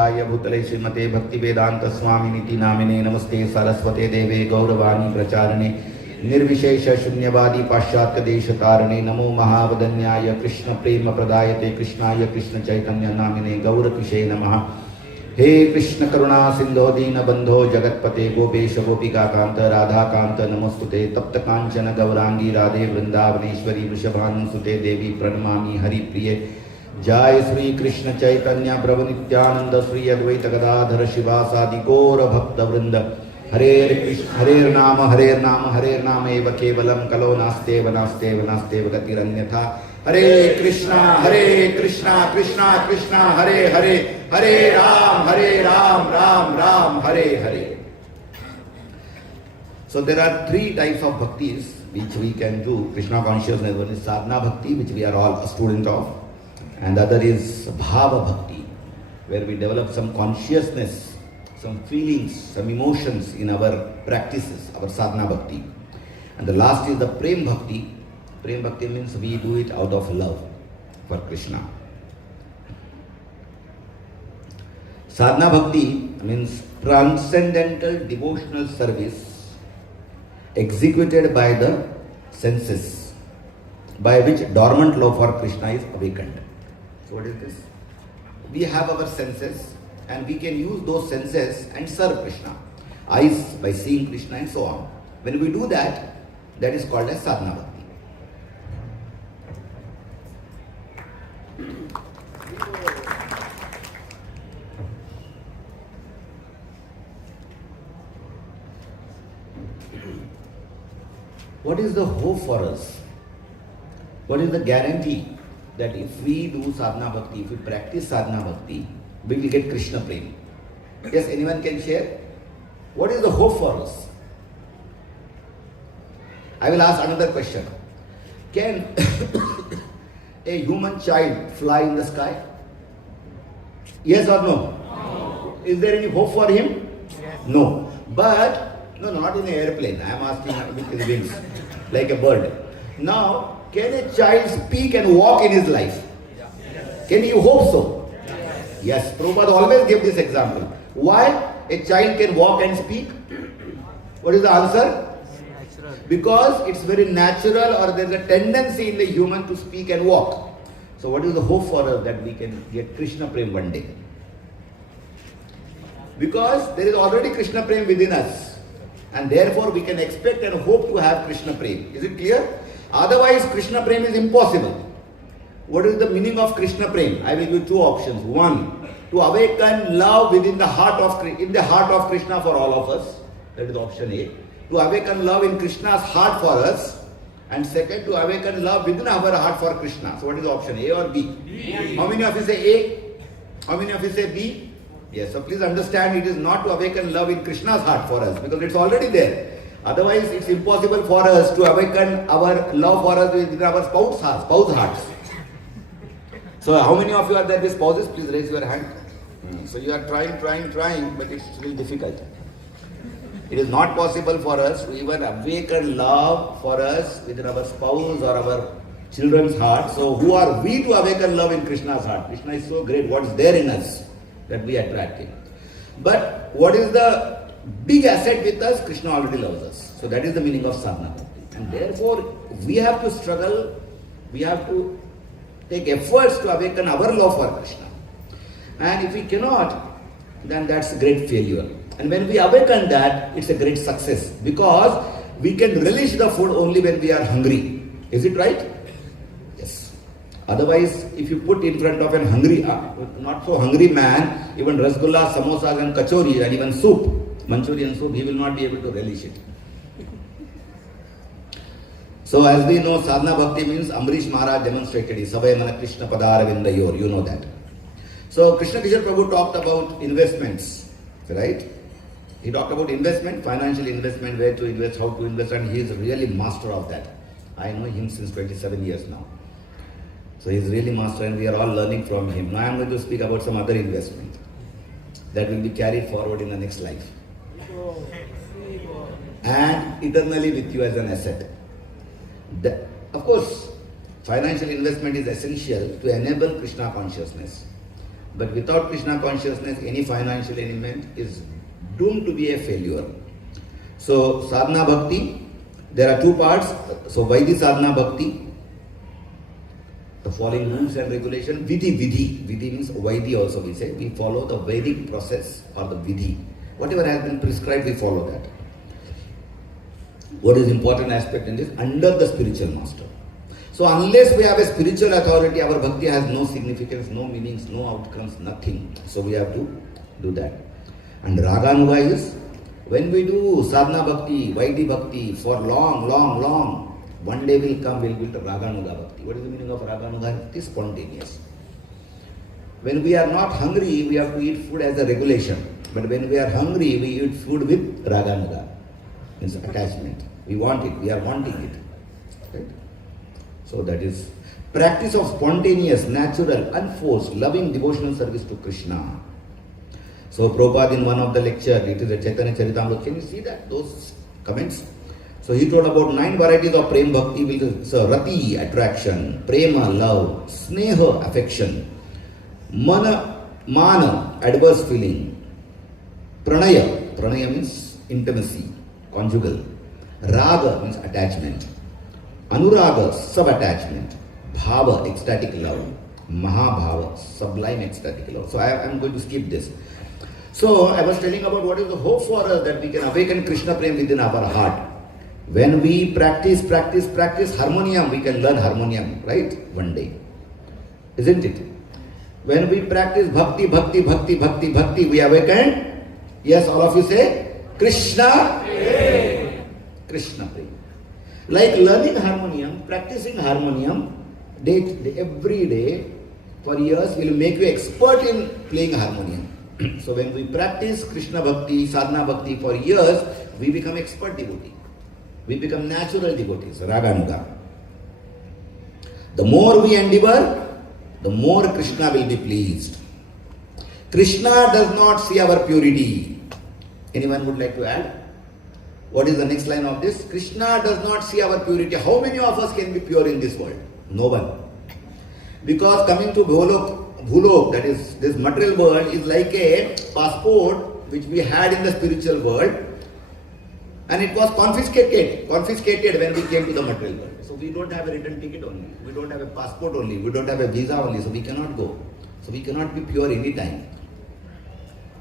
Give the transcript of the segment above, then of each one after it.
कृष्णाय भूतले श्रीमते भक्तिवेदांत स्वामिनिति नामिने नमस्ते सरस्वते देवे गौरवाणी प्रचारणे निर्विशेष शून्यवादी पाश्चात्य देश तारणे नमो महावदन्याय कृष्ण प्रेम प्रदायते कृष्णाय कृष्ण चैतन्य नामिने गौरकिशे नमः। हे कृष्ण करुणा सिंधो दीन बंधो जगतपते गोपेश गोपिका कांत राधा कांत नमोस्तुते तप्त कांचन गौरांगी राधे वृंदावनेश्वरी वृषभानुसुते देवी प्रणमामि हरिप्रिये। जय श्री कृष्ण चैतन्य प्रभु नित्यानंद श्री अद्वैत गदाधर शिवासादि गौर भक्त वृंद। हरे कृष्ण हरे नाम एव केवलम कलो नास्तेव नास्तेव नास्तेव गतिरन्यथा। हरे Krishna Krishna Krishna Hare Hare Hare Ram Ram Ram Hare Hare. So there are three types of bhaktis which we can do. Krishna consciousness, one is sadhana bhakti, which we are all a student of, and the other is bhava bhakti, where we develop some consciousness, some feelings, some emotions in our practices, our sadhana bhakti. And the last is the prem bhakti. Prem bhakti means we do it out of love for Krishna. Sadhana bhakti means transcendental devotional service executed by the senses, by which dormant love for Krishna is awakened. So what is this? We have our senses and we can use those senses and serve Krishna. Eyes by seeing Krishna and so on. When we do that, that is called as sadhana bhakti. What is the hope for us? What is the guarantee that if we do sadhana bhakti, if we practice sadhana bhakti, we will get Krishna prem? Yes, anyone can share? What is the hope for us? I will ask another question. Can a human child fly in the sky? Yes or no? No. Is there any hope for him? Yes. No. But no, not in an airplane. I am asking with his wings, like a bird. Now, can a child speak and walk in his life? Yes. Can you hope so? Yes. Prabhupada always gave this example. Why a child can walk and speak? What is the answer? Because it's very natural, or there is a tendency in the human to speak and walk. So what is the hope for us that we can get Krishna prem one day? Because there is already Krishna prem within us. And therefore we can expect and hope to have Krishna prem. Is it clear? Otherwise Krishna prem is impossible. What is the meaning of Krishna prem? I will give you two options. One, to awaken love in the heart of Krishna for all of us. That is option A. To awaken love in Krishna's heart for us. And second, to awaken love within our heart for Krishna. So what is option A or B? B. How many of you say A? How many of you say B? Yes, so please understand, it is not to awaken love in Krishna's heart for us, because it's already there. Otherwise, it's impossible for us to awaken our love for us within our spouse hearts. So how many of you are there with spouses? Please raise your hand. So you are trying, but it's really difficult. It is not possible for us to even awaken love for us within our spouse or our children's heart. So who are we to awaken love in Krishna's heart? Krishna is so great. What is there in us that we attract him? But what is the big asset with us? Krishna already loves us. So that is the meaning of sadhana. And therefore we have to struggle, we have to take efforts to awaken our love for Krishna. And if we cannot, then that's a great failure. And when we awaken that, it's a great success, because we can relish the food only when we are hungry. Is it right? Yes. Otherwise, if you put in front of an hungry, not so hungry man, even rasgulla, samosas and kachori and even soup, Manchurian soup, he will not be able to relish it. So as we know, sadhana bhakti means Amrish Maharaj demonstrated it. Savay mana Krishna padara vindayor. You know that. So Krishna Kishore Prabhu talked about investments, right? He talked about investment, financial investment, where to invest, how to invest, and he is really master of that. I know him since 27 years now. So he is really master, and we are all learning from him. Now I am going to speak about some other investment that will be carried forward in the next life. And eternally with you as an asset. Of course, financial investment is essential to enable Krishna consciousness. But without Krishna consciousness, any financial element is doomed to be a failure. So sadhana bhakti, there are two parts. So Vaidhi sadhana bhakti, the following rules and regulation. Vidhi means Vaidhi also we say. We follow the Vedic process or the Vidhi. Whatever has been prescribed, we follow that. What is important aspect in this? Under the spiritual master. So unless we have a spiritual authority, our bhakti has no significance, no meanings, no outcomes, nothing. So we have to do that. And Raganuga is, when we do sadhana bhakti, Vaidhi bhakti for long, one day will come, we'll build Raganuga bhakti. What is the meaning of Raganuga? It is spontaneous. When we are not hungry, we have to eat food as a regulation. But when we are hungry, we eat food with Raganuga. Means attachment. We want it, we are wanting it. Right? So that is practice of spontaneous, natural, unforced, loving devotional service to Krishna. So Prabhupada in one of the lecture, it is a Chaitanya Charitamrita. Can you see that? Those comments? So he told about 9 varieties of prem bhakti. So rati, attraction, prema, love, sneha, affection, mana, adverse feeling, pranaya means intimacy, conjugal, raga means attachment, anuraga, sub-attachment, bhava, ecstatic love, mahabhava, sublime ecstatic love. So I am going to skip this. So I was telling about what is the hope for us that we can awaken Krishna Prem within our heart. When we practice harmonium, we can learn harmonium, right? One day. Isn't it? When we practice bhakti, we awaken. Yes, all of you say, Krishna Prem. Krishna Prem. Like learning harmonium, practicing harmonium, every day for years will make you expert in playing harmonium. So when we practice Krishna Bhakti, Sadhana Bhakti for years, we become expert devotee. We become natural devotees, Raganuga. The more we endeavor, the more Krishna will be pleased. Krishna does not see our purity. Anyone would like to add? What is the next line of this? Krishna does not see our purity. How many of us can be pure in this world? No one. Because coming to Bhulok, that is this material world, is like a passport which we had in the spiritual world, and it was confiscated when we came to the material world. So we don't have a return ticket only, we don't have a passport only, we don't have a visa only, so we cannot go. So we cannot be pure any time.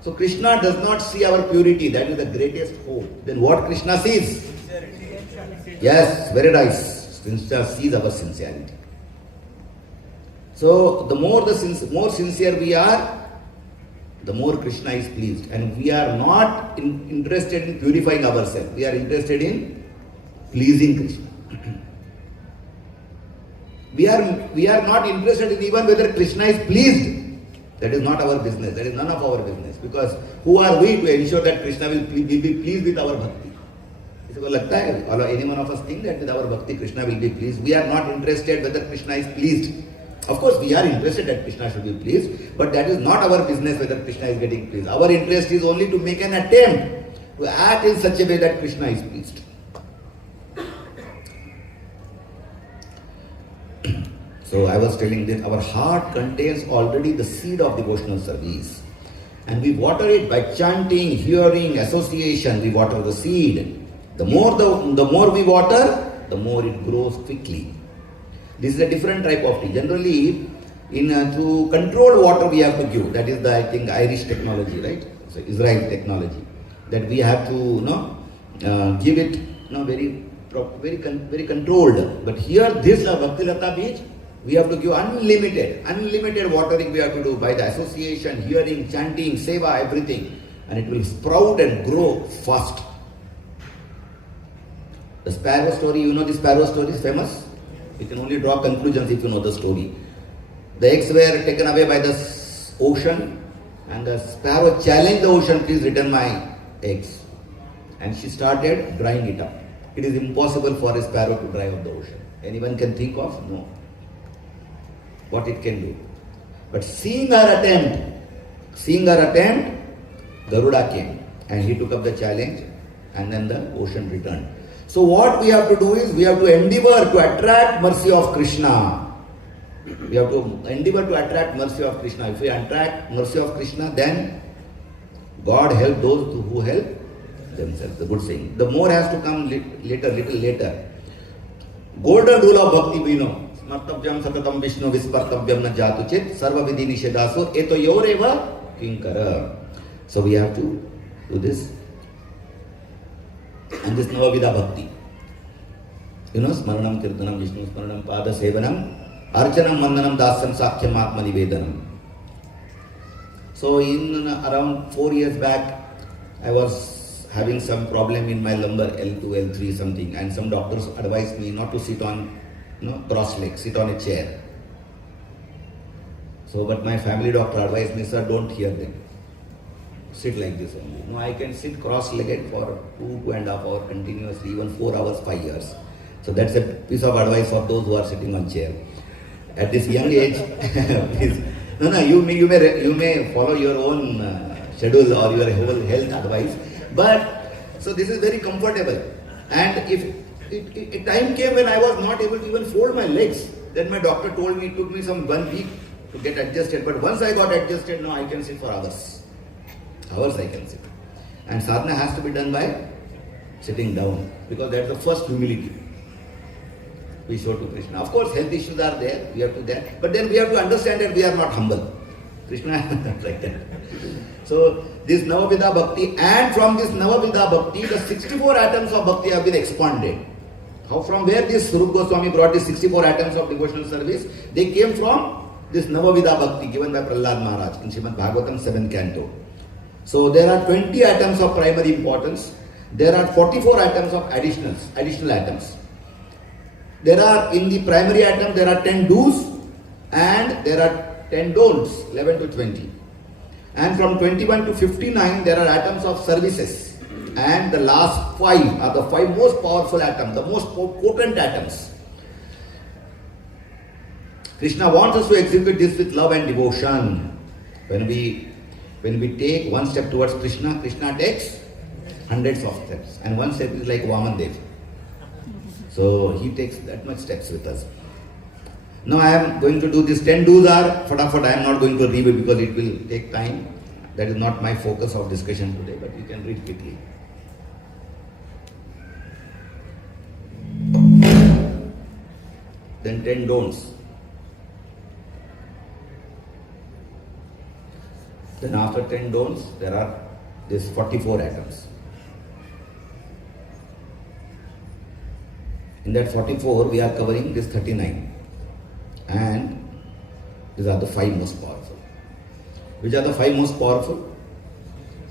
So Krishna does not see our purity, that is the greatest hope. Then what Krishna sees? Sincerity. Yes, very nice. Krishna sees our sincerity. So the more sincere we are, the more Krishna is pleased. And we are not interested in purifying ourselves. We are interested in pleasing Krishna. We are not interested in even whether Krishna is pleased. That is not our business. That is none of our business. Because who are we to ensure that Krishna will be pleased with our bhakti? Any one of us think that with our bhakti Krishna will be pleased. We are not interested whether Krishna is pleased. Of course, we are interested that Krishna should be pleased, but that is not our business whether Krishna is getting pleased. Our interest is only to make an attempt to act in such a way that Krishna is pleased. So I was telling that our heart contains already the seed of devotional service. And we water it by chanting, hearing, association. We water the seed. The more we water, the more it grows quickly. This is a different type of tea. Generally, to control water we have to give. That is the, I think, Irish technology, right? So Israel technology. That we have to give it very controlled. But here, this Bhakti Lata Beach, we have to give unlimited watering we have to do by the association, hearing, chanting, seva, everything. And it will sprout and grow fast. The sparrow story, you know the sparrow story is famous? You can only draw conclusions if you know the story. The eggs were taken away by the ocean, and the sparrow challenged the ocean, please return my eggs. And she started drying it up. It is impossible for a sparrow to dry up the ocean. Anyone can think of? No. What it can do. But seeing her attempt, Garuda came and he took up the challenge, and then the ocean returned. So what we have to do is we have to endeavor to attract mercy of Krishna. We have to endeavor to attract mercy of Krishna. If we attract mercy of Krishna, then God help those who help themselves. The good saying. The more has to come later, little later. Golden rule of bhakti we know. Smartavyam satatam Vishnu vispartavyam na jatu chit sarva vidhi nishedaso eto yoreva kinkara. So we have to do this. And this Navavida bhakti. You know, Smaranam Kirtanam Vishnu Smaranam Pada Sevanam Archanam Mandanam Dasam Sakhyam Atma Nivedanam. So in around 4 years back, I was having some problem in my lumbar, L2, L3 something, and some doctors advised me not to sit on cross legs, sit on a chair. So, but my family doctor advised me, sir, don't hear them. Sit like this only. No, I can sit cross-legged for 2.5 hours continuously, even 4 hours, 5 years. So that's a piece of advice for those who are sitting on chair. At this young age, please, you may follow your own schedule or your whole health advice. But, so this is very comfortable. And if a time came when I was not able to even fold my legs, then my doctor told me, it took me some 1 week to get adjusted. But once I got adjusted, now I can sit for hours. Hours I can sit. And sadhana has to be done by sitting down, because that's the first humility we show to Krishna. Of course, health issues are there, we have to that, but then we have to understand that we are not humble. Krishna is like that. So, this Navavida Bhakti, and from this Navavida Bhakti, the 64 atoms of Bhakti have been expanded. How, from where this Rupa Goswami brought the 64 atoms of devotional service? They came from this Navavida Bhakti given by Prahlad Maharaj in Srimad Bhagavatam 7th canto. So, there are 20 atoms of primary importance. There are 44 atoms of additional atoms. There are, in the primary atom, there are 10 do's and there are 10 don'ts, 11 to 20. And from 21 to 59, there are atoms of services. And the last 5 are the 5 most powerful atoms, the most potent atoms. Krishna wants us to execute this with love and devotion. When we take one step towards Krishna, Krishna takes hundreds of steps. And one step is like Vaman Dev. So he takes that much steps with us. Now I am going to do this 10 do's are fatafat. I am not going to read it because it will take time. That is not my focus of discussion today, but you can read quickly. Then 10 don'ts. Then after 10 don'ts, there are these 44 atoms. In that 44, we are covering this 39. And these are the 5 most powerful. Which are the 5 most powerful?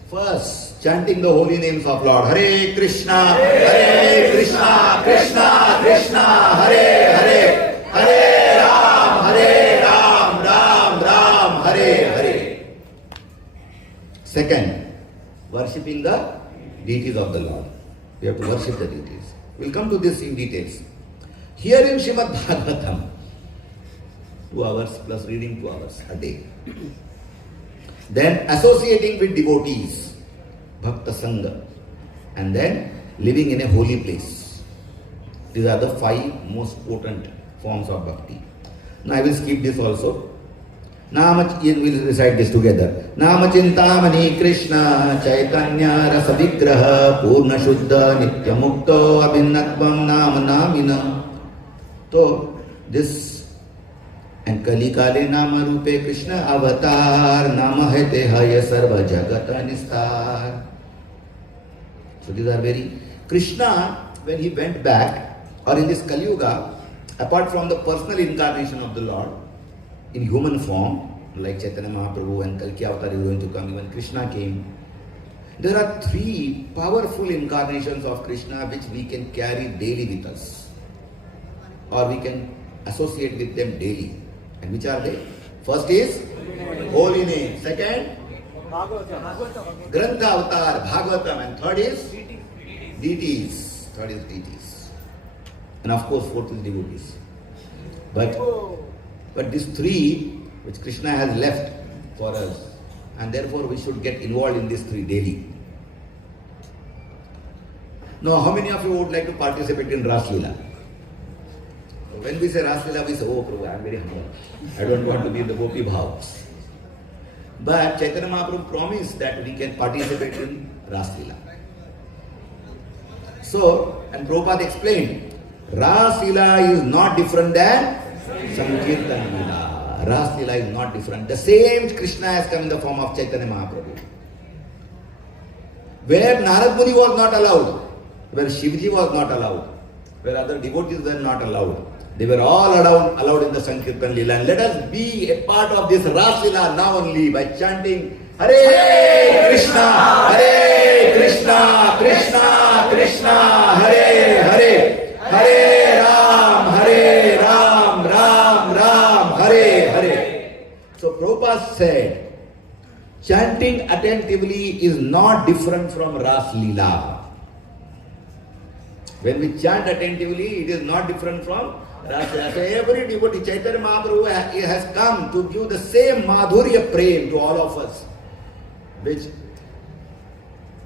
First, chanting the holy names of Lord. Hare Krishna, Hare Krishna, Krishna Krishna, Hare Hare, Hare Ram, Ram Ram, Hare Hare. Second, worshipping the deities of the Lord. We have to worship the deities. We'll come to this in details. Here in Srimad Bhagavatam, 2 hours plus reading 2 hours a day. Then associating with devotees, Bhakta Sangha. And then living in a holy place. These are the 5 most potent forms of bhakti. Now I will skip this also. We'll recite this together. Nama Chintamani Krishna Chaitanya Rasvigrah Purna Shuddha Nitya Mukto Abhinnatvam Nama Namina. So this, and Kali Kale Nama Rupe Krishna Avatar Nama Hai Tehaya Sarva Jagata Nistar. So these are very... Krishna, when he went back, or in this Kali Yuga, apart from the personal incarnation of the Lord, in human form, like Chaitanya Mahaprabhu and Kalki Avatar is going to come, even Krishna came. There are 3 powerful incarnations of Krishna which we can carry daily with us. Or we can associate with them daily. And which are they? First is holy name. Second, Grantha Avatar, Bhagavatam. And third is deities. Third is deities. And of course, fourth is devotees. But these 3 which Krishna has left for us, and therefore we should get involved in these 3 daily. Now, how many of you would like to participate in Ras Leela? when we say Raslila, we say, oh Prabhu, I am very humble. I don't want to be in the Gopi Bhavs. But Chaitanya Mahaprabhu promised that we can participate in Raslila. So, and Prabhupada explained, Raslila is not different than Sankirtan Lila. Raslila is not different. The same Krishna has come in the form of Chaitanya Mahaprabhu. Where Narad Muni was not allowed, where Shivji was not allowed, where other devotees were not allowed, they were all allowed in the Sankirtan Lila. And let us be a part of this Raslila now only by chanting Hare Krishna, Hare Krishna, Krishna Krishna, Hare Hare, Hare Ram, Ram Ram, Hare Hare. So Prabhupada said, chanting attentively is not different from Raslila. When we chant attentively, it is not different from Raslila. So every devotee, Chaitanya Mahaprabhu has come to give the same Madhurya Prem to all of us. Which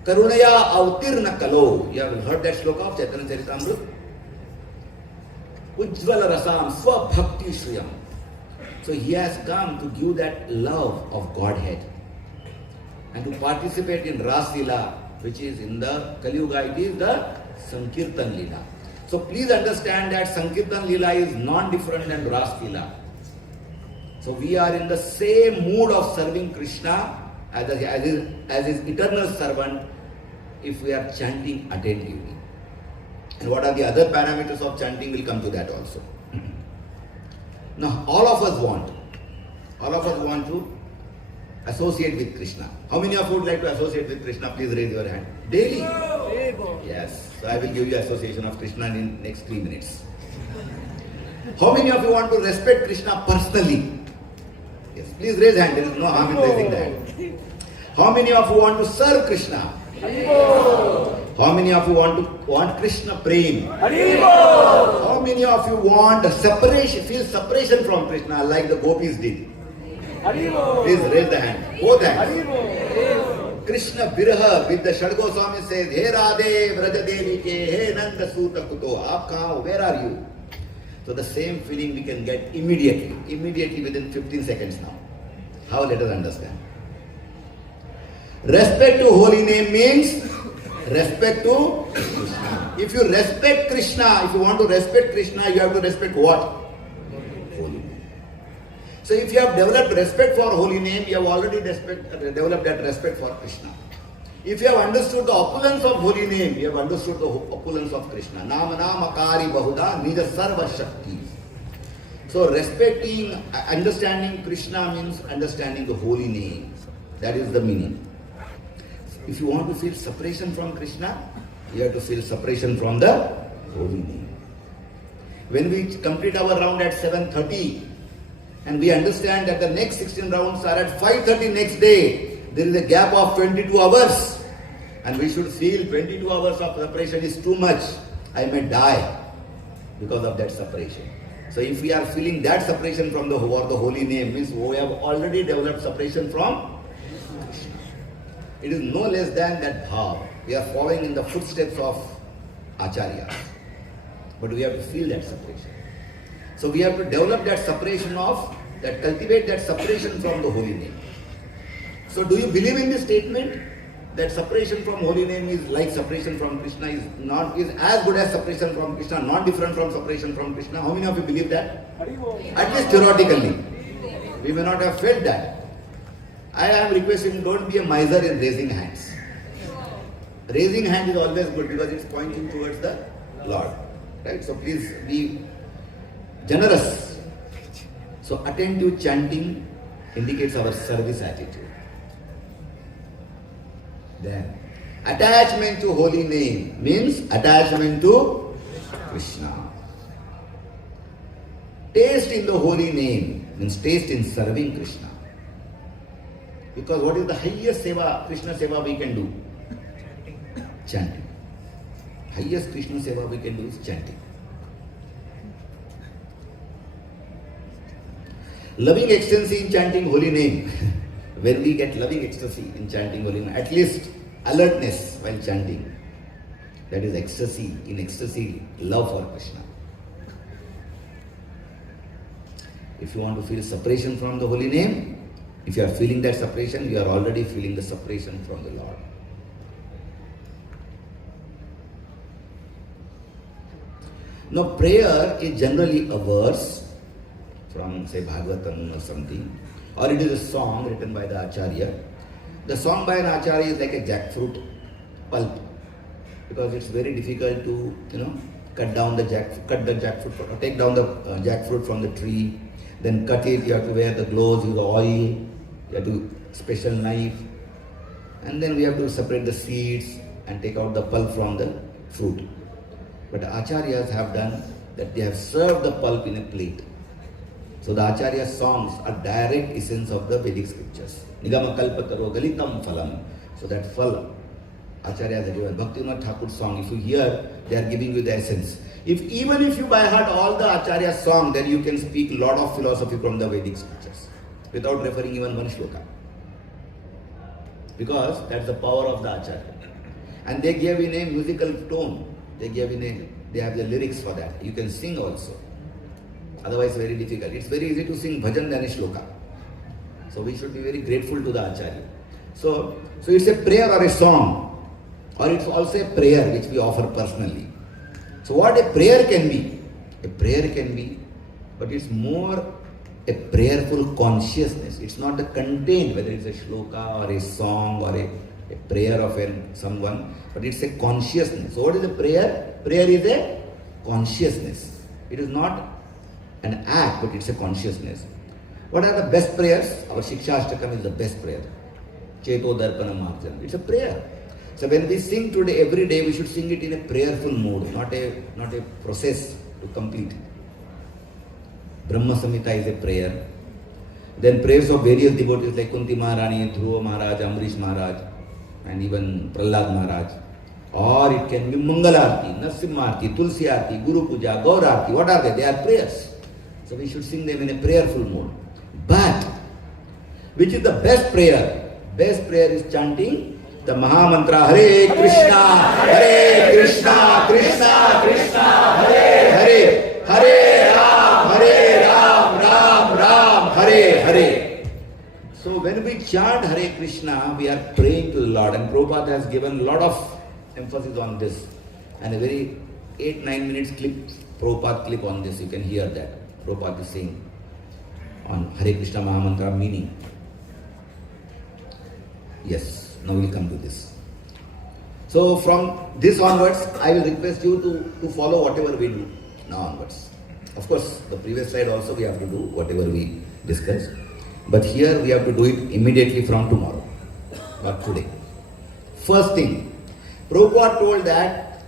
Karunaya Avtirna Kalo. You have heard that sloka of Chaitanya Charitamrita? Ujjvala Rasam Swabhakti Shriyam. So he has come to give that love of Godhead and to participate in Raslila, which is in the Kali Yuga, it is the Sankirtan Lila. So please understand that Sankirtan Lila is non-different than Raslila. So we are in the same mood of serving Krishna as his eternal servant if we are chanting attentively. And what are the other parameters of chanting? We'll come to that also. Now all of us want to associate with Krishna. How many of you would like to associate with Krishna? Please raise your hand. Daily? Yes. So I will give you association of Krishna in next 3 minutes. How many of you want to respect Krishna personally? Yes. Please raise hand. There is no harm in raising the hand. How many of you want to serve Krishna? How many of you want Krishna prem? How many of you want feel separation from Krishna like the gopis did? Please raise the hand. Both hands. Krishna Viraha with the Shad Goswami says, He Radhe Vraja Devi ke, He Nanda Suta Kuto, Aap kahan ho? Where are you? So the same feeling we can get immediately within 15 seconds now. How? Let us understand. Respect to holy name means respect to Krishna. If you respect Krishna, if you want to respect Krishna, you have to respect what? Holy name. So if you have developed respect for holy name, you have already developed that respect for Krishna. If you have understood the opulence of holy name, you have understood the opulence of Krishna. Nama Namakari Bahuda Nija Sarva Shakti. So understanding Krishna means understanding the holy name. That is the meaning. If you want to feel separation from Krishna, you have to feel separation from the holy name. When we complete our round at 7:30 and we understand that the next 16 rounds are at 5:30 next day, there is a gap of 22 hours and we should feel 22 hours of separation is too much. I may die because of that separation. So if we are feeling that separation from the holy name, means we have already developed separation from Krishna. It is no less than that bhav. We are following in the footsteps of Acharya. But we have to feel that separation. So we have to develop that separation cultivate that separation from the holy name. So do you believe in this statement? That separation from holy name is like separation from Krishna is as good as separation from Krishna, not different from separation from Krishna. How many of you believe that? At least theoretically. We may not have felt that. I am requesting, don't be a miser in raising hands. Raising hand is always good because it's pointing towards the Lord. Right? So please be generous. So attentive chanting indicates our service attitude. Then attachment to holy name means attachment to Krishna. Taste in the holy name means taste in serving Krishna. Because what is the highest seva, Krishna seva we can do? Chanting. Highest Krishna seva we can do is chanting. Loving ecstasy in chanting holy name. When we get loving ecstasy in chanting holy name, at least alertness while chanting. That is ecstasy, love for Krishna. If you want to feel separation from the holy name, if you are feeling that separation, you are already feeling the separation from the Lord. Now, prayer is generally a verse from, say, Bhagavatam or something, or it is a song written by the Acharya. The song by an Acharya is like a jackfruit pulp, because it's very difficult to, cut the jackfruit, take down the jackfruit from the tree, then cut it. You have to wear the gloves, use the oil, you have to special knife, and then we have to separate the seeds and take out the pulp from the fruit. But the Acharyas have done that, they have served the pulp in a plate. So the Acharya songs are direct essence of the Vedic scriptures. Nigama kalpataro galitam phalam. So that phala, Acharyas have given. Bhaktivinoda Thakur's song, if you hear, they are giving you the essence. Even if you by heart all the Acharya song, then you can speak a lot of philosophy from the Vedic scriptures without referring even one shloka. Because that's the power of the Acharya. And they gave in a musical tone. They have the lyrics for that. You can sing also. Otherwise very difficult. It's very easy to sing bhajan than a shloka. So we should be very grateful to the Acharya. So it's a prayer or a song. Or it's also a prayer which we offer personally. So what a prayer can be? A prayer can be, but it's more a prayerful consciousness. It's not the content, whether it's a shloka or a song or a prayer of someone, but it's a consciousness. So what is a prayer? Prayer is a consciousness. It is not an act, but it's a consciousness. What are the best prayers? Our Shikshashtakam is the best prayer. Cheto Darpana Marjan. It's a prayer. So when we sing today, every day, we should sing it in a prayerful mode, not a process to complete. Brahma Samhita is a prayer. Then prayers of various devotees like Kunti Maharani, Dhruva Maharaj, Amrish Maharaj, and even Prahlad Maharaj. Or it can be Mangalarti, Narsimha Tulsi Arti, Guru Puja, Gaur Arti. What are they? They are prayers. So we should sing them in a prayerful mode. But, which is the best prayer? Best prayer is chanting the Maha Mantra, Hare Krishna, Hare Krishna, Krishna Krishna, Hare Hare, Hare Ram, Ram Ram, Hare Hare. So when we chant Hare Krishna, we are praying to the Lord, and Prabhupada has given a lot of emphasis on this, and a very 8-9 minutes clip, Prabhupada clip on this, you can hear that. Prabhupada is saying on Hare Krishna Mahamantra meaning. Yes, now we'll come to this. So from this onwards, I will request you to follow whatever we do now onwards. Of course, the previous slide also we have to do whatever we discussed. But here we have to do it immediately from tomorrow, not today. First thing, Prabhupada told that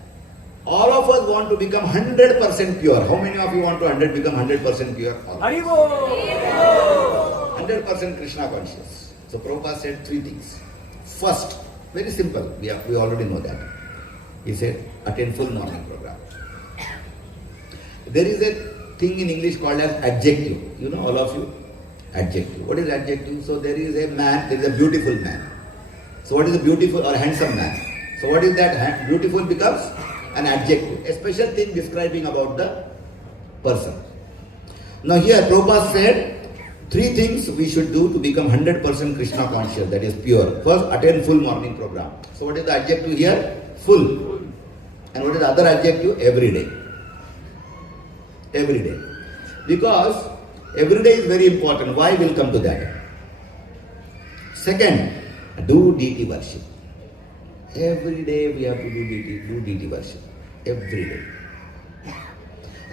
all of us want to become 100% pure. How many of you want to become 100% pure? 100% Krishna conscious. So Prabhupada said 3 things. First, very simple, we already know that. He said, attend full morning program. There is a thing in English called as adjective. You know, all of you? Adjective. What is adjective? So there is a man, there is a beautiful man. So what is a beautiful or handsome man? So what is that? Beautiful becomes an adjective, a special thing describing about the person. Now here Prabhupada said 3 things we should do to become 100% Krishna conscious, that is pure. First, attend full morning program. So what is the adjective here? Full. And what is the other adjective? Every day. Every day. Because every day is very important. Why? We'll come to that. Second, do deity worship. Every day we have to do deity worship. Every day.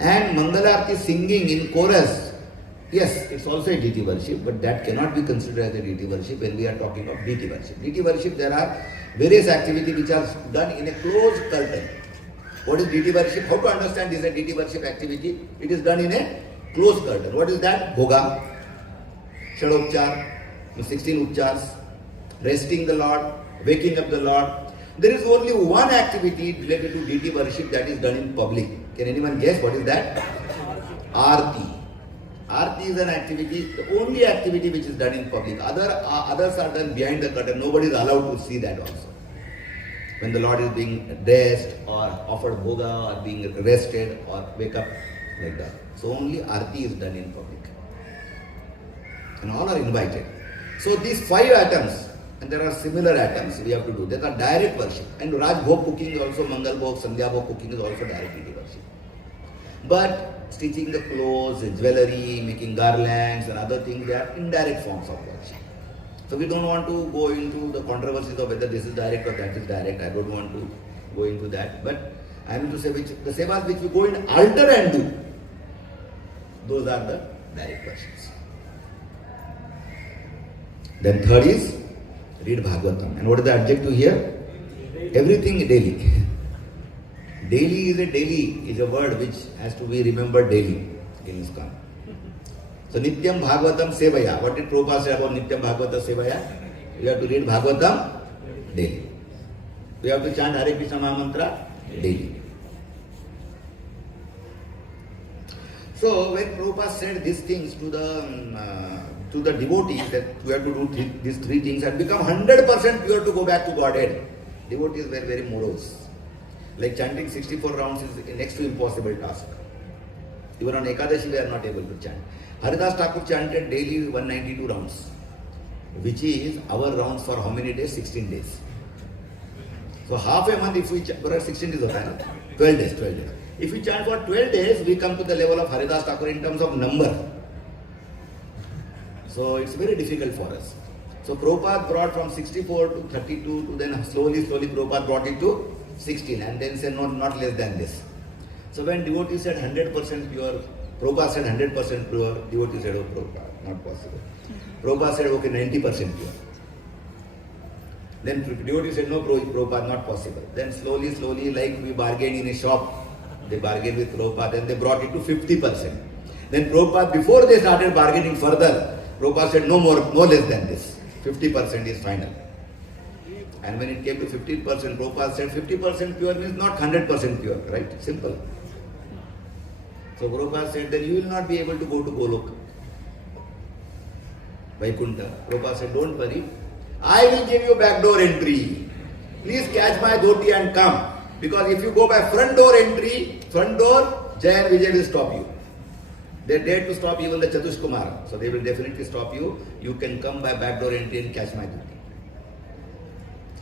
And Mangalarti singing in chorus, yes, it's also a deity worship, but that cannot be considered as a deity worship when we are talking of deity worship. Deity worship, there are various activities which are done in a closed curtain. What is deity worship? How to understand this is a deity worship activity? It is done in a closed curtain. What is that? Bhoga, Shadopchar, 16 Upchars, resting the Lord, waking up the Lord. There is only one activity related to deity worship that is done in public. Can anyone guess what is that? Arti. Arti is an activity, the only activity which is done in public. Others are done behind the curtain. Nobody is allowed to see that also. When the Lord is being dressed or offered bhoga or being rested or wake up like that. So only Arti is done in public. and all are invited. So these 5 atoms, and there are similar atoms we have to do. That are direct worship. And Raj Bhog cooking is also Mangal Bhog, Sandhya Bhog cooking is also direct deity worship. But stitching the clothes, jewelry, making garlands and other things, they are indirect forms of worship. So we don't want to go into the controversies of whether this is direct or that is direct. I don't want to go into that. But I am to say the sevas which we go in altar and do, those are the direct worships. Then third is read Bhagavatam. And what is the adjective here? Everything daily. Daily is a word which has to be remembered daily in ISKCON. So Nityam Bhagavatam Sevaya. What did Prabhupada say about Nityam Bhagavatam Sevaya? You have to read Bhagavatam daily. We have to chant Hare Krishna Mahamantra daily. So when Prabhupada said these things to the devotees, that we have to do these 3 things and become 100% pure to go back to Godhead, devotees were very morose. Like chanting 64 rounds is next to impossible task. Even on Ekadashi we are not able to chant. Haridas Thakur chanted daily 192 rounds, which is our rounds for how many days? 16 days. So half a month if we chant, 16 days, 12 days. If we chant for 12 days, we come to the level of Haridas Thakur in terms of number. So it's very difficult for us. So Prabhupada brought from 64 to 32 to then slowly Prabhupada brought it to 16 and then said no, not less than this. So when devotee said 100% pure, Prabhupada said 100% pure, devotee said, oh Prabhupada, not possible. Prabhupada said, okay, 90% pure. Then devotee said, no Prabhupada, not possible. Then slowly, like we bargained in a shop, they bargained with Prabhupada and they brought it to 50%. Then Prabhupada, before they started bargaining further, Prabhupada said, no less than this. 50% is final. And when it came to 50%, Prabhupada said 50% pure means not 100% pure, right? Simple. So Prabhupada said, then you will not be able to go to Golok, Vaikuntha. Prabhupada said, don't worry, I will give you backdoor entry. Please catch my dhoti and come. Because if you go by front door entry, Jay and Vijay will stop you. They dared to stop even the Chatush Kumar. So they will definitely stop you. You can come by backdoor entry and catch my dhoti.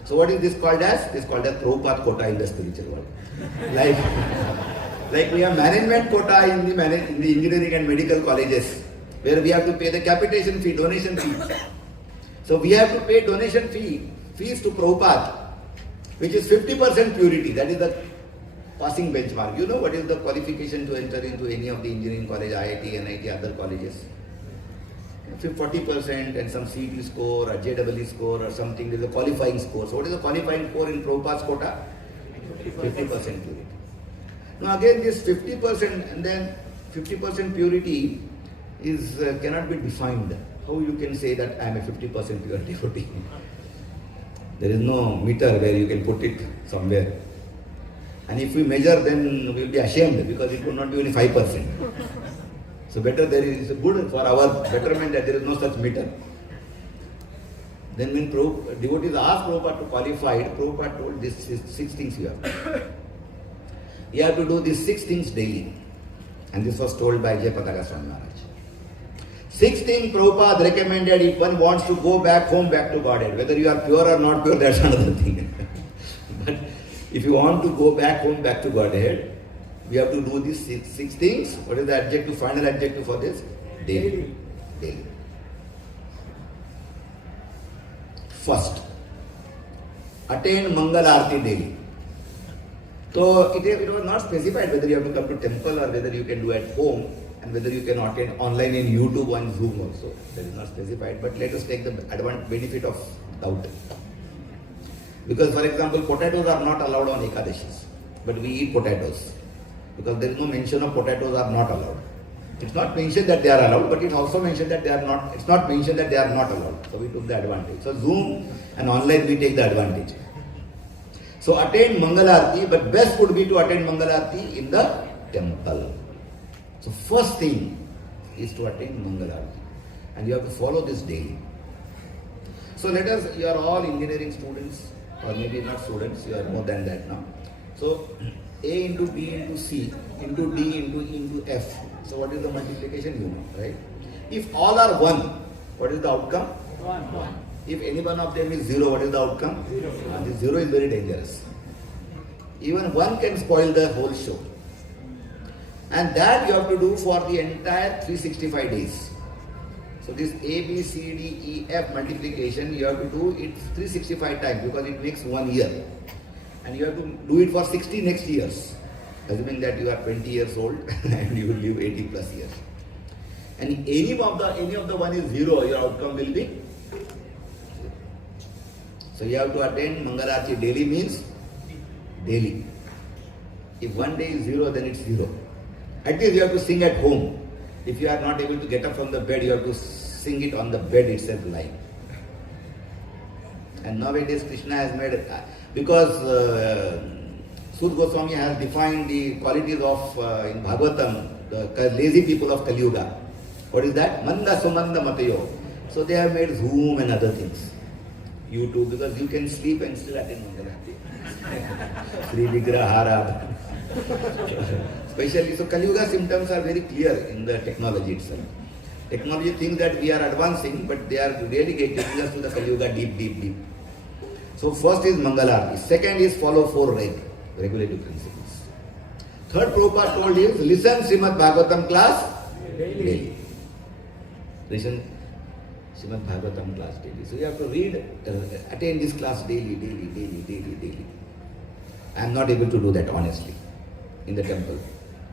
So what is this called as? This is called as Prabhupada quota in the spiritual world. Like we have management quota in the engineering and medical colleges, where we have to pay the capitation fee, donation fees. So we have to pay donation fees to Prabhupada, which is 50% purity. That is the passing benchmark. You know what is the qualification to enter into any of the engineering college, IIT, NIT, other colleges? 40% and some CET score or JEE score or something. There is a qualifying score. So what is the qualifying score in Prabhupada's quota? 50% purity. Now again this 50% and then 50% purity is cannot be defined. How you can say that I am a 50% pure devotee? There is no meter where you can put it somewhere. And if we measure, then we will be ashamed because it will not be only 5%. So better there is good for our betterment that there is no such meter. Then when devotees asked Prabhupada to qualify it, Prabhupada told these 6 things you have. You have to do these 6 things daily. And this was told by Jayapataka Swami Maharaj. 6 things Prabhupada recommended if one wants to go back home, back to Godhead. Whether you are pure or not pure, that's another thing. But if you want to go back home, back to Godhead, we have to do these 6 things. What is the adjective, final adjective for this? Daily. First, attain Mangal Aarti daily. So it was not specified whether you have to come to temple or whether you can do at home and whether you can attend online in YouTube and Zoom also. That is not specified, but let us take the benefit of doubt. Because for example, potatoes are not allowed on Ekadashis, but we eat potatoes. Because there is no mention of potatoes are not allowed. It's not mentioned that they are allowed, but it also mentioned that they are not, it's not mentioned that they are not allowed. So we took the advantage. So Zoom and online we take the advantage. So attain Mangalarti, but best would be to attain Mangalarti in the temple. So first thing is to attain Mangalarti. And you have to follow this daily. So let us, you are all engineering students, or maybe not students, you are more than that now. So A into B into C into D into E into F. So what is the multiplication? You know, right? If all are 1, What is the outcome? 1. If any one of them is 0, what is the outcome? 0. This 0 is very dangerous. Even 1 can spoil the whole show. And that you have to do for the entire 365 days. So this A, B, C, D, E, F multiplication, you have to do it 365 times because it makes 1 year. And you have to do it for 60 next years. Assuming that you are 20 years old and you will live 80 plus years. And any of the one is 0, your outcome will be 0. So you have to attend Mangalarti daily means daily. If one day is 0, then it's 0. At least you have to sing at home. If you are not able to get up from the bed, you have to sing it on the bed itself live. And nowadays Krishna has made, because Sud Goswami has defined the qualities of, in Bhagavatam, the lazy people of Kali Yuga. What is that? Manda sumanda matayo. So they have made Zoom and other things. YouTube, because you can sleep and still attend Mangalarti. Rasvigrah, Hare. Especially, so Kali Yuga symptoms are very clear in the technology itself. Technology thinks that we are advancing, but they are really getting us to the Kali Yuga deep. So first is Mangalarti. Second is follow 4 regulative principles. Third Prabhupada told is listen Srimad Bhagavatam class daily. Listen Srimad Bhagavatam class daily. So you have to read, attend this class daily. I am not able to do that honestly in the temple.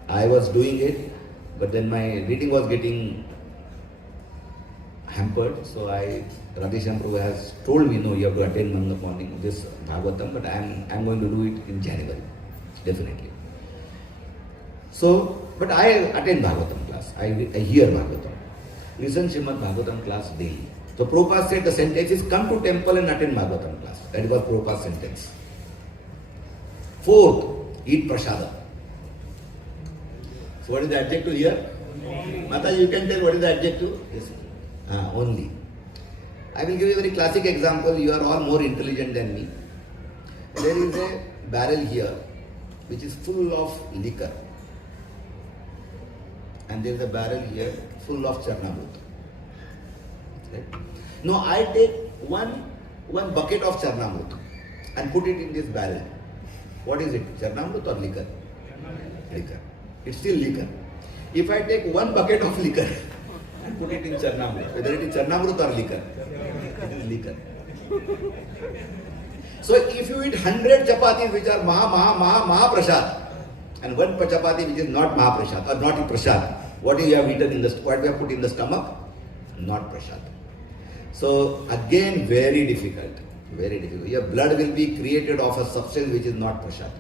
I was doing it, but then my reading was getting hampered. So Radhesham Prabhu has told me, no, you have to attend in the morning this Bhagavatam, but I am going to do it in January, definitely. So, but I attend Bhagavatam class. I hear Bhagavatam. Listen Srimad Bhagavatam class daily. So Prabhupada said the sentence is come to temple and attend Bhagavatam class. That was Prabhupada's sentence. Fourth, eat prasada. So what is the adjective here? Mata, you can tell what is the adjective? Yes. Only. I will give you a very classic example. You are all more intelligent than me. There is a barrel here which is full of liquor. And there is a barrel here full of charnamrut. Right? Now I take one bucket of charnamrut and put it in this barrel. What is it? Charnamrut or liquor? Liquor. It's still liquor. If I take one bucket of liquor and put it in charnamrut, whether it is charnamrut or liquor, it is liquor. So if you eat 100 chapatis which are maha prasad, and one chapati which is not maha prasad or not prasad, what you have eaten what we have put in the stomach? Not prasad. So again, very difficult. Your blood will be created of a substance which is not prasad,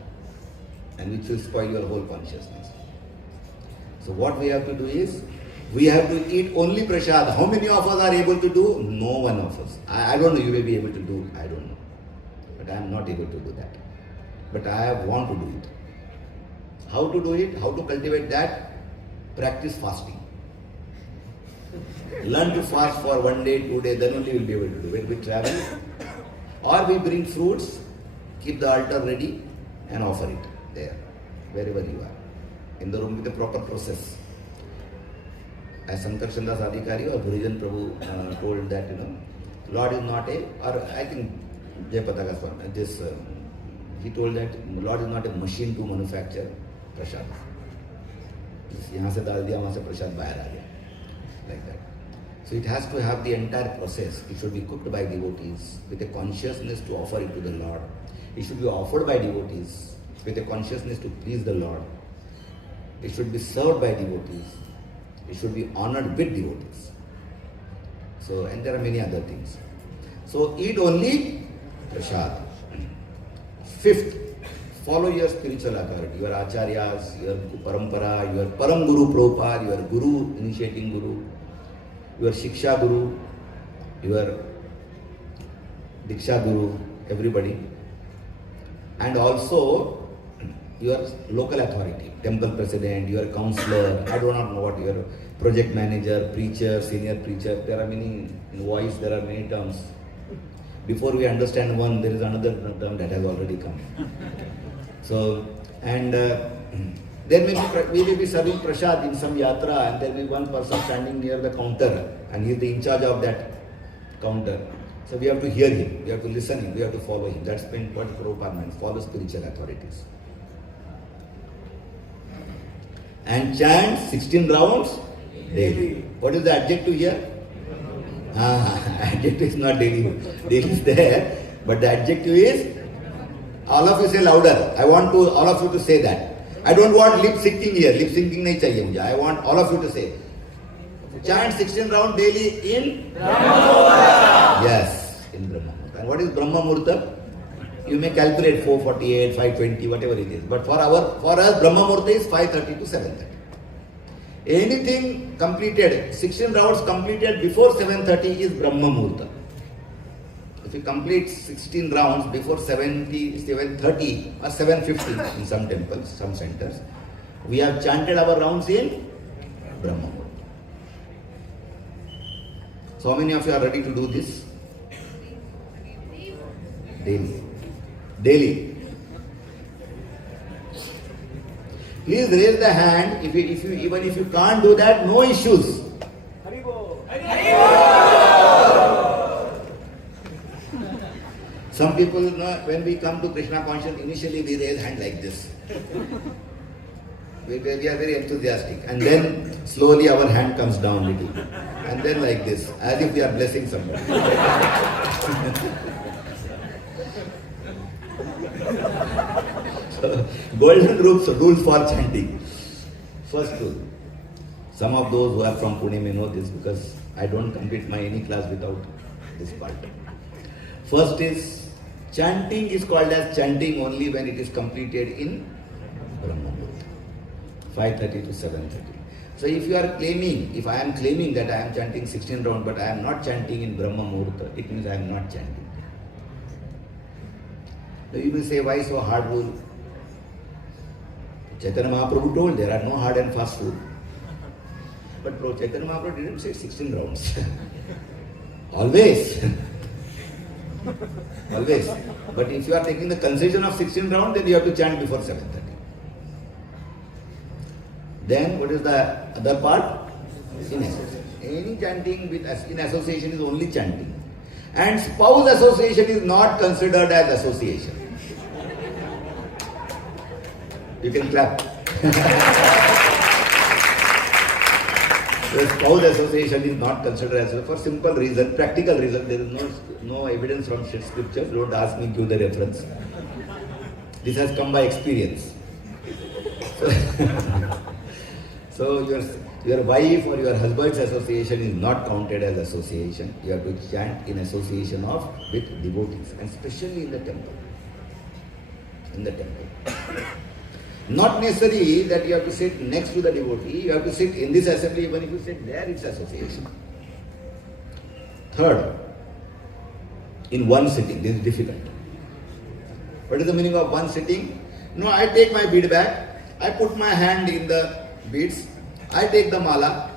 and which will spoil your whole consciousness. So what we have to do is, we have to eat only prasad. How many of us are able to do? No one of us. I don't know, you may be able to do, I don't know. But I am not able to do that. But I want to do it. How to do it? How to cultivate that? Practice fasting. Learn to fast for 1 day, 2 days, then only we will be able to do it. When we travel, or we bring fruits, keep the altar ready and offer it there, wherever you are. In the room with the proper process. As Sankar Chandas Adhikari or Bhurijan Prabhu told that, Lord is not or I think Jai Pataka Swami, he told that Lord is not a machine to manufacture prasad. यहाँ से डाल दिया, वहाँ से प्रसाद बाहर आ गया, like that. So it has to have the entire process. It should be cooked by devotees with a consciousness to offer it to the Lord. It should be offered by devotees with a consciousness to please the Lord. It should be served by devotees. It should be honored with devotees. So, and there are many other things. So eat only prasad. Fifth, follow your spiritual authority, your acharyas, your parampara, your param guru Prabhupada, your guru, initiating guru, your shiksha guru, your diksha guru, everybody. And also your local authority, temple president, your counselor, I do not know what, your project manager, preacher, senior preacher, there are many, in voice there are many terms. Before we understand one, there is another term that has already come. So, and There we may be serving prasad in some yatra, and there will be one person standing near the counter, and he is the in charge of that counter. So we have to hear him, we have to listen him, we have to follow him. That's been what Prabhupada meant, follow spiritual authorities. And chant 16 rounds daily. What is the adjective here? Adjective is not daily. Daily is there, but the adjective is, all of you say louder. I want all of you to say that. I don't want lip syncing here. Lip syncing nahi chahiye mujhe. I want all of you to say. Chant 16 rounds daily in Brahma Murta. Yes, in Brahma Murta. And what is Brahma Murta? You may calculate 4:48, 5:20, whatever it is. But for us, Brahma Murta is 5:30 to 7:30. Anything completed, 16 rounds completed before 7:30 is Brahma Murta. If you complete 16 rounds before 7:30 or 7:50 in some temples, some centers, we have chanted our rounds in Brahma Murta. So how many of you are ready to do this? Daily. Daily. Please raise the hand even if you can't do that, no issues. Some people, when we come to Krishna consciousness, initially we raise hand like this. We are very enthusiastic, and then slowly our hand comes down a little, and then like this, as if we are blessing somebody. So, golden rules for chanting. First rule. Some of those who are from Pune may know this, because I don't complete my any class without this part. First is, chanting is called as chanting only when it is completed in Brahma Murta, 5:30 to 7:30. So if I am claiming that I am chanting 16 rounds, but I am not chanting in Brahma Murta, it means I am not chanting. So you will say, why so hard rule? Chaitanya Mahaprabhu told there are no hard and fast rule. But Chaitanya Mahaprabhu didn't say 16 rounds. Always. Always. But if you are taking the consideration of 16 rounds, then you have to chant before 7:30. Then what is the other part? In association. Any chanting in association is only chanting. And spouse association is not considered as association. You can clap. The spouse association is not considered as for simple reason, practical reason. There is no evidence from scriptures. Don't ask me to give the reference. This has come by experience. So your wife or your husband's association is not counted as association. You have to chant in association with devotees, and especially in the temple. In the temple. Not necessarily that you have to sit next to the devotee. You have to sit in this assembly. Even if you sit there, it's association. Third, in one sitting. This is difficult. What is the meaning of one sitting? No, I take my bead bag. I put my hand in the beads. I take the mala.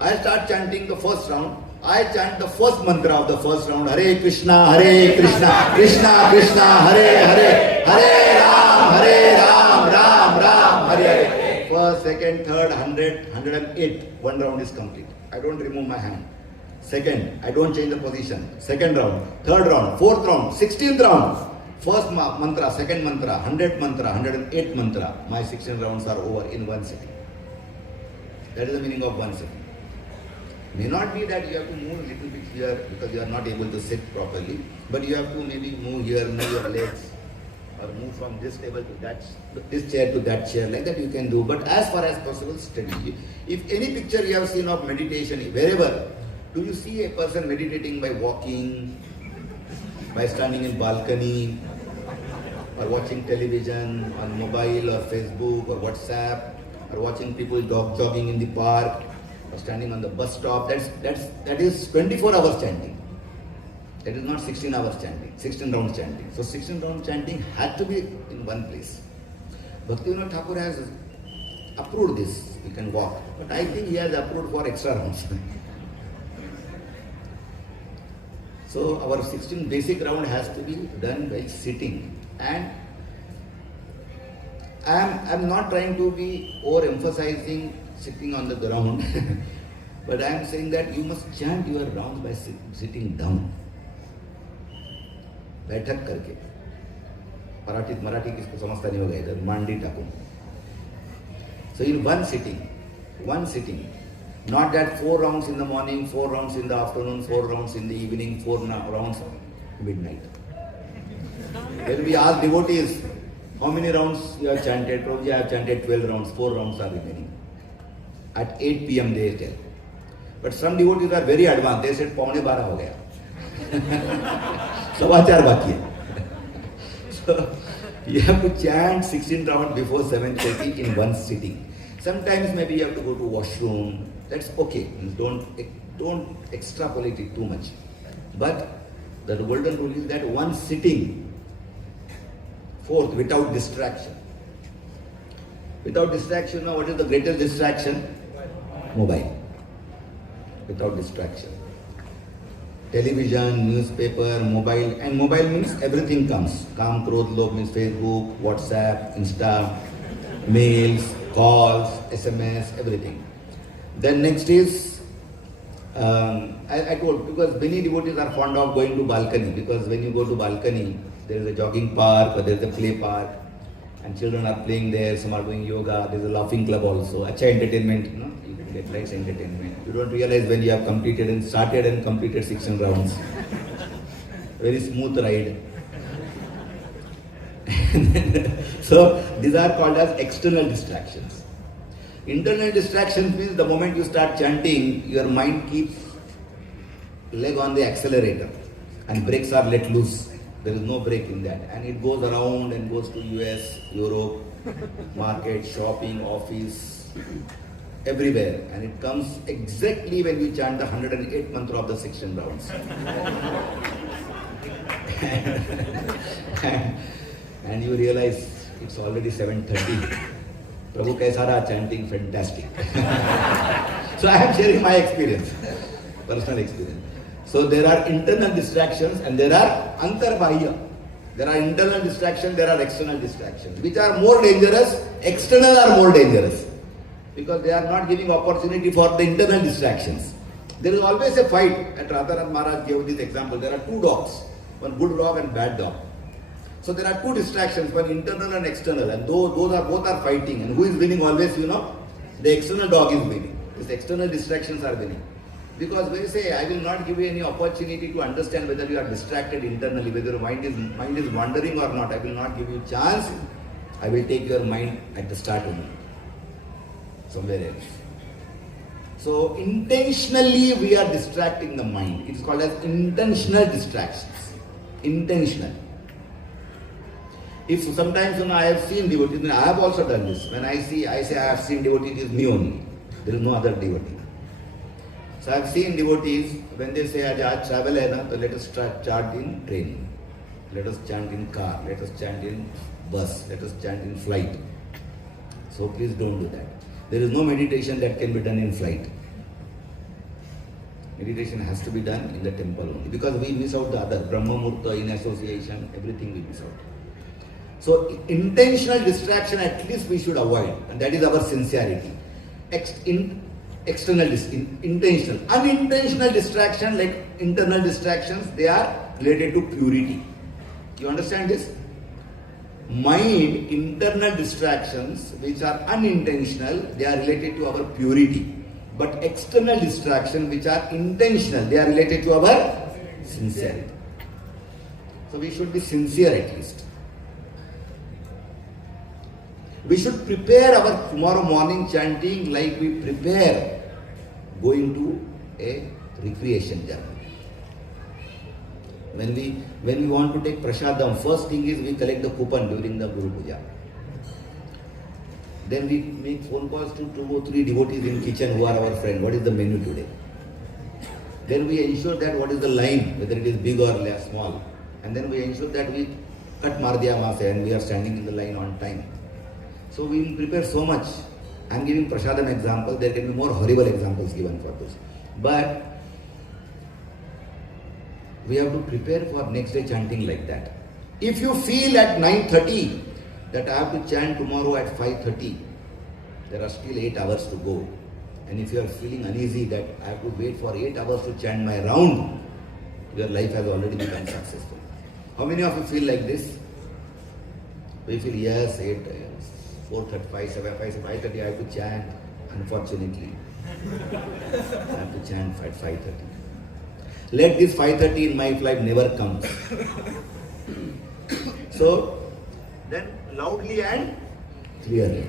I start chanting the first round. I chant the first mantra of the first round. Hare Krishna, Krishna Krishna, Hare Hare, Hare Ram, Ram Ram, Hare Hare. First, second, third, 100, 108. One round is complete. I don't remove my hand. Second, I don't change the position. Second round, third round, fourth round, 16th round. First mantra, second mantra, 100th mantra, 108th mantra. My 16 rounds are over in one sitting. That is the meaning of one sitting. May not be that you have to move a little bit here because you are not able to sit properly, but you have to maybe move here, move your legs, or move from this table to this chair to that chair. Like that you can do. But as far as possible, steady. If any picture you have seen of meditation, wherever, do you see a person meditating by walking, by standing in balcony, or watching television on mobile or Facebook or WhatsApp, or watching people jogging in the park, or standing on the bus stop? That is 24 hours chanting. That is not 16 hours chanting, 16 rounds chanting. So 16 rounds chanting had to be in one place. Bhaktivinoda Thakur has approved this. You can walk. But I think he has approved for extra rounds. So our 16 basic round has to be done by sitting. And I'm not trying to be overemphasizing sitting on the ground, but I am saying that you must chant your rounds by sitting down. बैठक करके मराठी किसको समझता नहीं होगा इधर मांडी टाकूं. So in one sitting, not that 4 rounds in the morning, 4 rounds in the afternoon, 4 rounds in the evening, 4 rounds midnight. When we ask devotees, how many rounds you have chanted? Probably I have chanted 12 rounds, 4 rounds are remaining. At 8 p.m. they tell. But some devotees are very advanced. They said, पौने 12 हो गया. सवा 4 बाकी है. So you have to chant 16 rounds before 7:30 in one sitting. Sometimes maybe you have to go to washroom. That's okay. Don't extrapolate it too much. But the golden rule is that one sitting, fourth, without distraction. Without distraction, now what is the greatest distraction? Mobile. Without distraction. Television, newspaper, mobile, and mobile means everything comes. Kam, Krodh, Lobh means Facebook, WhatsApp, Insta, mails, calls, SMS, everything. Then next is, I told, because many devotees are fond of going to balcony, because when you go to balcony, there is a jogging park or there is a play park, and children are playing there, some are doing yoga, there is a laughing club also, acha entertainment, you know, you can get nice entertainment. You don't realize when you have completed and started and completed 16 rounds. Very smooth ride. So these are called as external distractions. Internal distractions means the moment you start chanting, your mind keeps leg on the accelerator and brakes are let loose. There is no brake in that, and it goes around and goes to US, Europe, market, shopping, office, everywhere, and it comes exactly when we chant the 108th mantra of the 16 rounds. And you realize it's already 7:30. Prabhu kaisa raha chanting? Fantastic. So I am sharing my experience, personal experience. So there are internal distractions and there are antarbahya. There are internal distractions, there are external distractions. Which are more dangerous? External are more dangerous. Because they are not giving opportunity for the internal distractions. There is always a fight. At Radhanath Maharaj gave this example. There are 2 dogs. One good dog and bad dog. So there are 2 distractions, one internal and external. And both are fighting. And who is winning always, you know? The external dog is winning. These external distractions are winning. Because when you say, I will not give you any opportunity to understand whether you are distracted internally, whether your mind is wandering or not, I will not give you chance. I will take your mind at the start only. Somewhere else. So intentionally we are distracting the mind. It's called as intentional distractions. Intentional. If sometimes when I have seen devotees, I have also done this. When I say I have seen devotees, it is me only. There is no other devotee. So I have seen devotees, when they say, Aaj travel hai na, so let us chant in train. Let us chant in car. Let us chant in bus. Let us chant in flight. So please don't do that. There is no meditation that can be done in flight. Meditation has to be done in the temple only. Because we miss out the other. Brahma Murta, in association, everything we miss out. So intentional distraction at least we should avoid. And that is our sincerity. External, intentional. Unintentional distraction like internal distractions, they are related to purity. You understand this? Mind, internal distractions which are unintentional, they are related to our purity. But external distractions which are intentional, they are related to our sincerity. So we should be sincere at least. We should prepare our tomorrow morning chanting like we prepare going to a recreation journey. When we want to take prasadam, first thing is we collect the coupon during the Guru Puja. Then we make phone calls to 2 or 3 devotees in kitchen who are our friends. What is the menu today? Then we ensure that what is the line, whether it is big or small. And then we ensure that we cut mar diya wahan se and we are standing in the line on time. So we will prepare so much. I am giving prasadam example. There can be more horrible examples given for this. But we have to prepare for next day chanting like that. If you feel at 9:30 that I have to chant tomorrow at 5:30. There are still 8 hours to go. And if you are feeling uneasy that I have to wait for 8 hours to chant my round, your life has already become successful. How many of you feel like this? We feel, yes, 4:35, 5:30 I have to chant. Unfortunately, I have to chant at 5:30. Let this 5:30 in my life never comes. So, then loudly and clearly.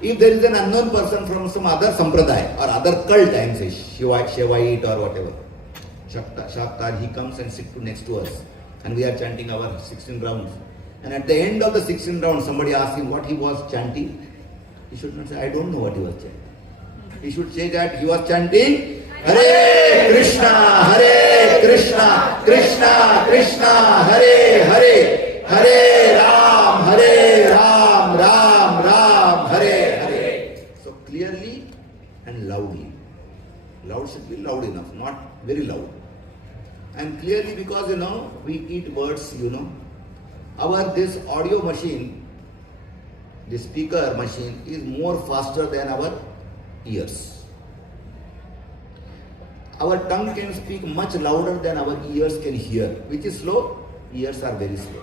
If there is an unknown person from some other sampradaya or other cult, I am saying, Shivaite or whatever, Shaktar, he comes and sits next to us and we are chanting our 16 rounds. And at the end of the 16 rounds, somebody asks him what he was chanting. He should not say, I don't know what he was chanting. He should say that he was chanting, Hare Krishna, Hare Krishna, Krishna Krishna, Hare Hare, Hare Ram, Ram Ram, Hare Hare. So clearly and loudly. Loud should be loud enough, not very loud. And clearly, because we eat words, this audio machine, the speaker machine is more faster than our ears. Our tongue can speak much louder than our ears can hear. Which is slow? Ears are very slow.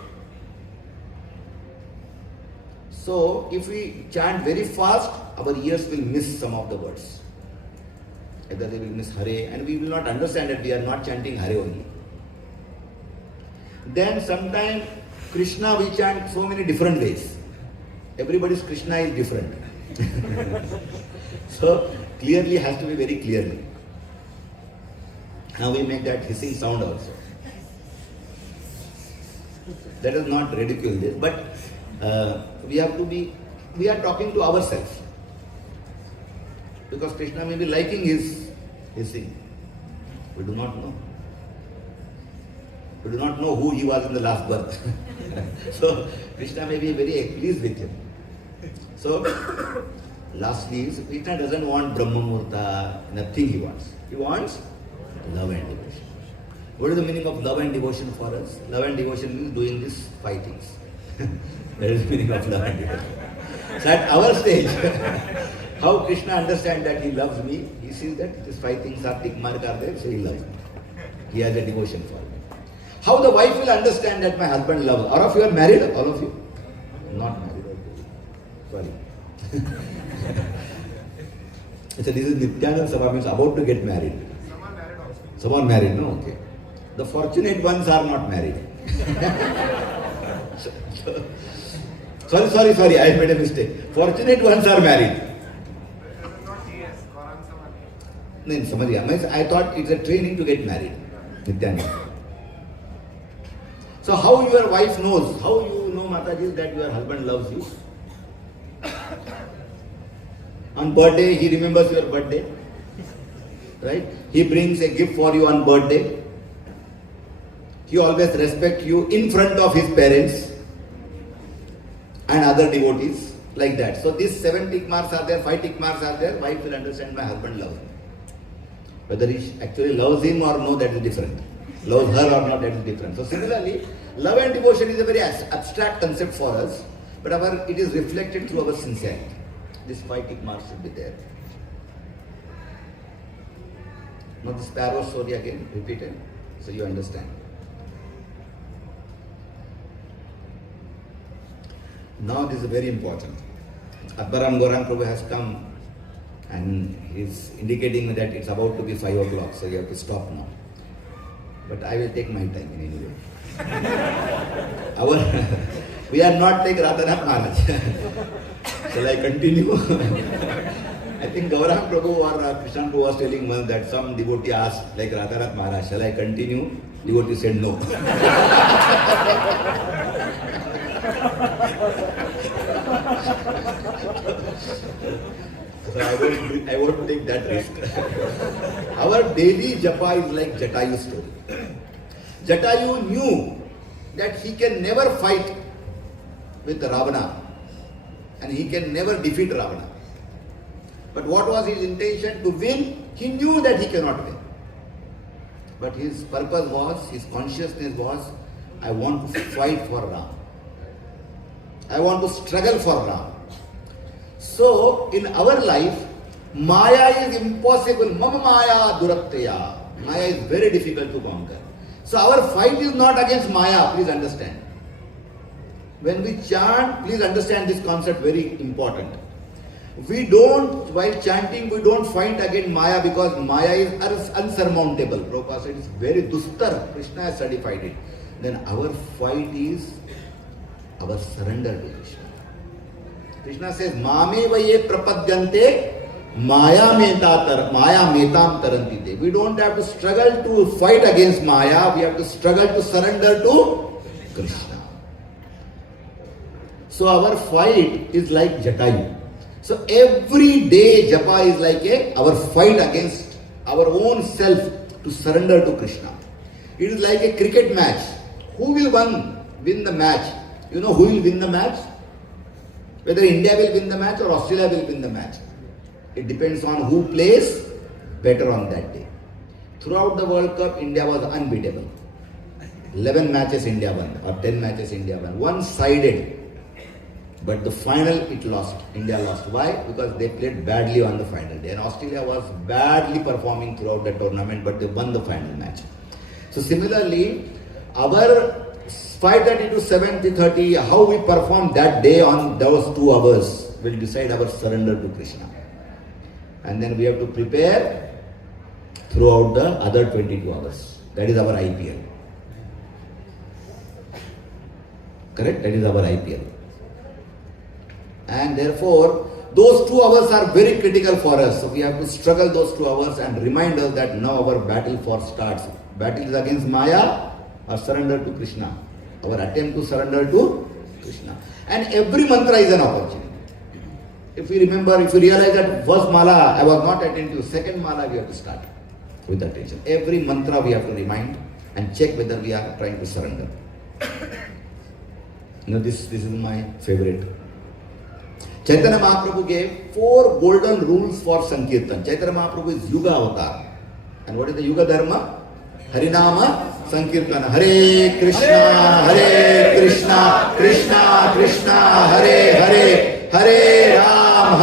So, if we chant very fast, our ears will miss some of the words. Either they will miss Hare, and we will not understand that we are not chanting Hare only. Then sometimes Krishna we chant so many different ways. Everybody's Krishna is different. So clearly has to be very clearly. Now we make that hissing sound also. That is not ridicule this, but we are talking to ourselves. Because Krishna may be liking his hissing. We do not know. We do not know who he was in the last birth. So Krishna may be very pleased with him. So lastly, Krishna doesn't want Brahma Murta, nothing he wants. He wants love and devotion. What is the meaning of love and devotion for us? Love and devotion means doing these 5 things. That is the meaning of love and devotion. So at our stage, how Krishna understands that he loves me, he sees that these 5 things are tick mark are there, so he loves me. He has a devotion for me. How the wife will understand that my husband loves? All of you are married? All of you? Not married. Sorry. So this is Nityanand Sabha, means about to get married. Some are married also. Some are married, no? Okay. The fortunate ones are not married. Sorry, I made a mistake. Fortunate ones are married. This is not GS, Quran Samani. No, समझ गया. I thought it's a training to get married. Nityanand. So how your wife knows, how you know Mataji that your husband loves you? On birthday, he remembers your birthday. Right? He brings a gift for you on birthday. He always respects you in front of his parents and other devotees, like that. So these 7 tick marks are there, 5 tick marks are there, wife will understand my husband loves him. Whether he actually loves him or no, that is different. Loves her or not, that is different. So similarly, love and devotion is a very abstract concept for us, but it is reflected through our sincerity. This 5 tick marks should be there. Now the sparrow story again, repeated, so you understand. Now this is very important. Adbaram Gaurang Prabhu has come and he is indicating that it's about to be 5 o'clock, so you have to stop now. But I will take my time in any way. We are not like Radhanath Maharaj. Shall I continue? I think Gaurang Prabhu or Krishna Prabhu was telling once that some devotee asked, like Radhanath Maharaj, shall I continue? Devotee said no. So I won't take that risk. Our daily japa is like Jatayu story. Jatayu knew that he can never fight with Ravana and he can never defeat Ravana. But what was his intention? To win? He knew that he cannot win. But his purpose was, his consciousness was, I want to fight for Ram. I want to struggle for Ram. So, in our life, Maya is impossible. Mama Maya Duratteya. Maya is very difficult to conquer. So, our fight is not against Maya, please understand. When we chant, please understand this concept, very important. While chanting, we don't fight against Maya because Maya is unsurmountable. Prabhupada said it's very dustar. Krishna has certified it. Then our fight is our surrender to Krishna. Krishna says, Mame vaye prapadyante Maya metam tarantite. We don't have to struggle to fight against Maya. We have to struggle to surrender to Krishna. So our fight is like Jatayu. So every day japa is like our fight against our own self to surrender to Krishna. It is like a cricket match. Who will win the match? You know who will win the match? Whether India will win the match or Australia will win the match. It depends on who plays better on that day. Throughout the World Cup, India was unbeatable. 11 matches India won or 10 matches India won. One-sided. But the final it lost. India lost. Why? Because they played badly on the final day. And Australia was badly performing throughout the tournament, but they won the final match. So similarly, our 5:30 to 7:30, how we perform that day on those 2 hours will decide our surrender to Krishna. And then we have to prepare throughout the other 22 hours. That is our IPL. Correct? That is our IPL. And therefore, those 2 hours are very critical for us. So we have to struggle those 2 hours and remind us that now our battle for starts. Battle is against Maya or surrender to Krishna. Our attempt to surrender to Krishna. And every mantra is an opportunity. If we remember, if we realize that first mala I was not attentive, second mala we have to start with attention. Every mantra we have to remind and check whether we are trying to surrender. You know, this is my favorite. Chaitanya Mahaprabhu gave 4 golden rules for Sankirtan. Chaitanya Mahaprabhu is Yuga avatar. And what is the Yuga Dharma? Harinama Sankirtan. Hare Krishna, Hare Krishna, Krishna Krishna, Hare Hare, Hare Ram,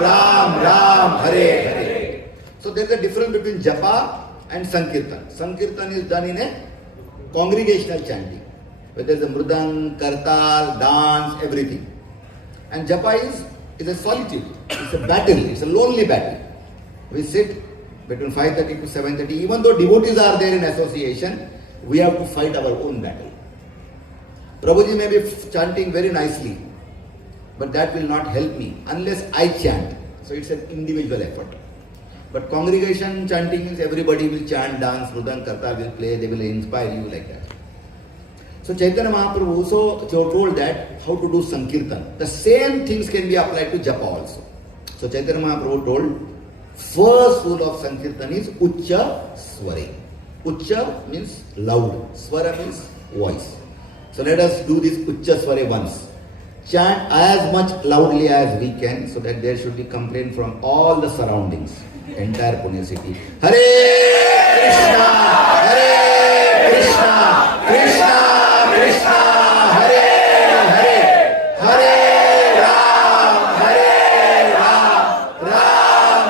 Ram Ram, Hare Hare. So there is a difference between Japa and Sankirtan. Sankirtan is done in a congregational chanting. Where there is a mridang, kartal, dance, everything. And japa is a solitude, it's a battle, it's a lonely battle. We sit between 5:30 to 7:30, even though devotees are there in association, we have to fight our own battle. Prabhuji may be chanting very nicely, but that will not help me unless I chant. So it's an individual effort. But congregation chanting is everybody will chant, dance, mridang, kartal will play, they will inspire you like that. So Chaitanya Mahaprabhu also told that how to do Sankirtan. The same things can be applied to Japa also. So Chaitanya Mahaprabhu told, first rule of Sankirtan is Uccha Sware. Uccha means loud, Swara means voice. So let us do this Uccha Sware once. Chant as much loudly as we can so that there should be complaint from all the surroundings, entire Pune city. Hare Krishna, Hare Krishna, Krishna Krishna, Hare Hare, Hare Ram, Ram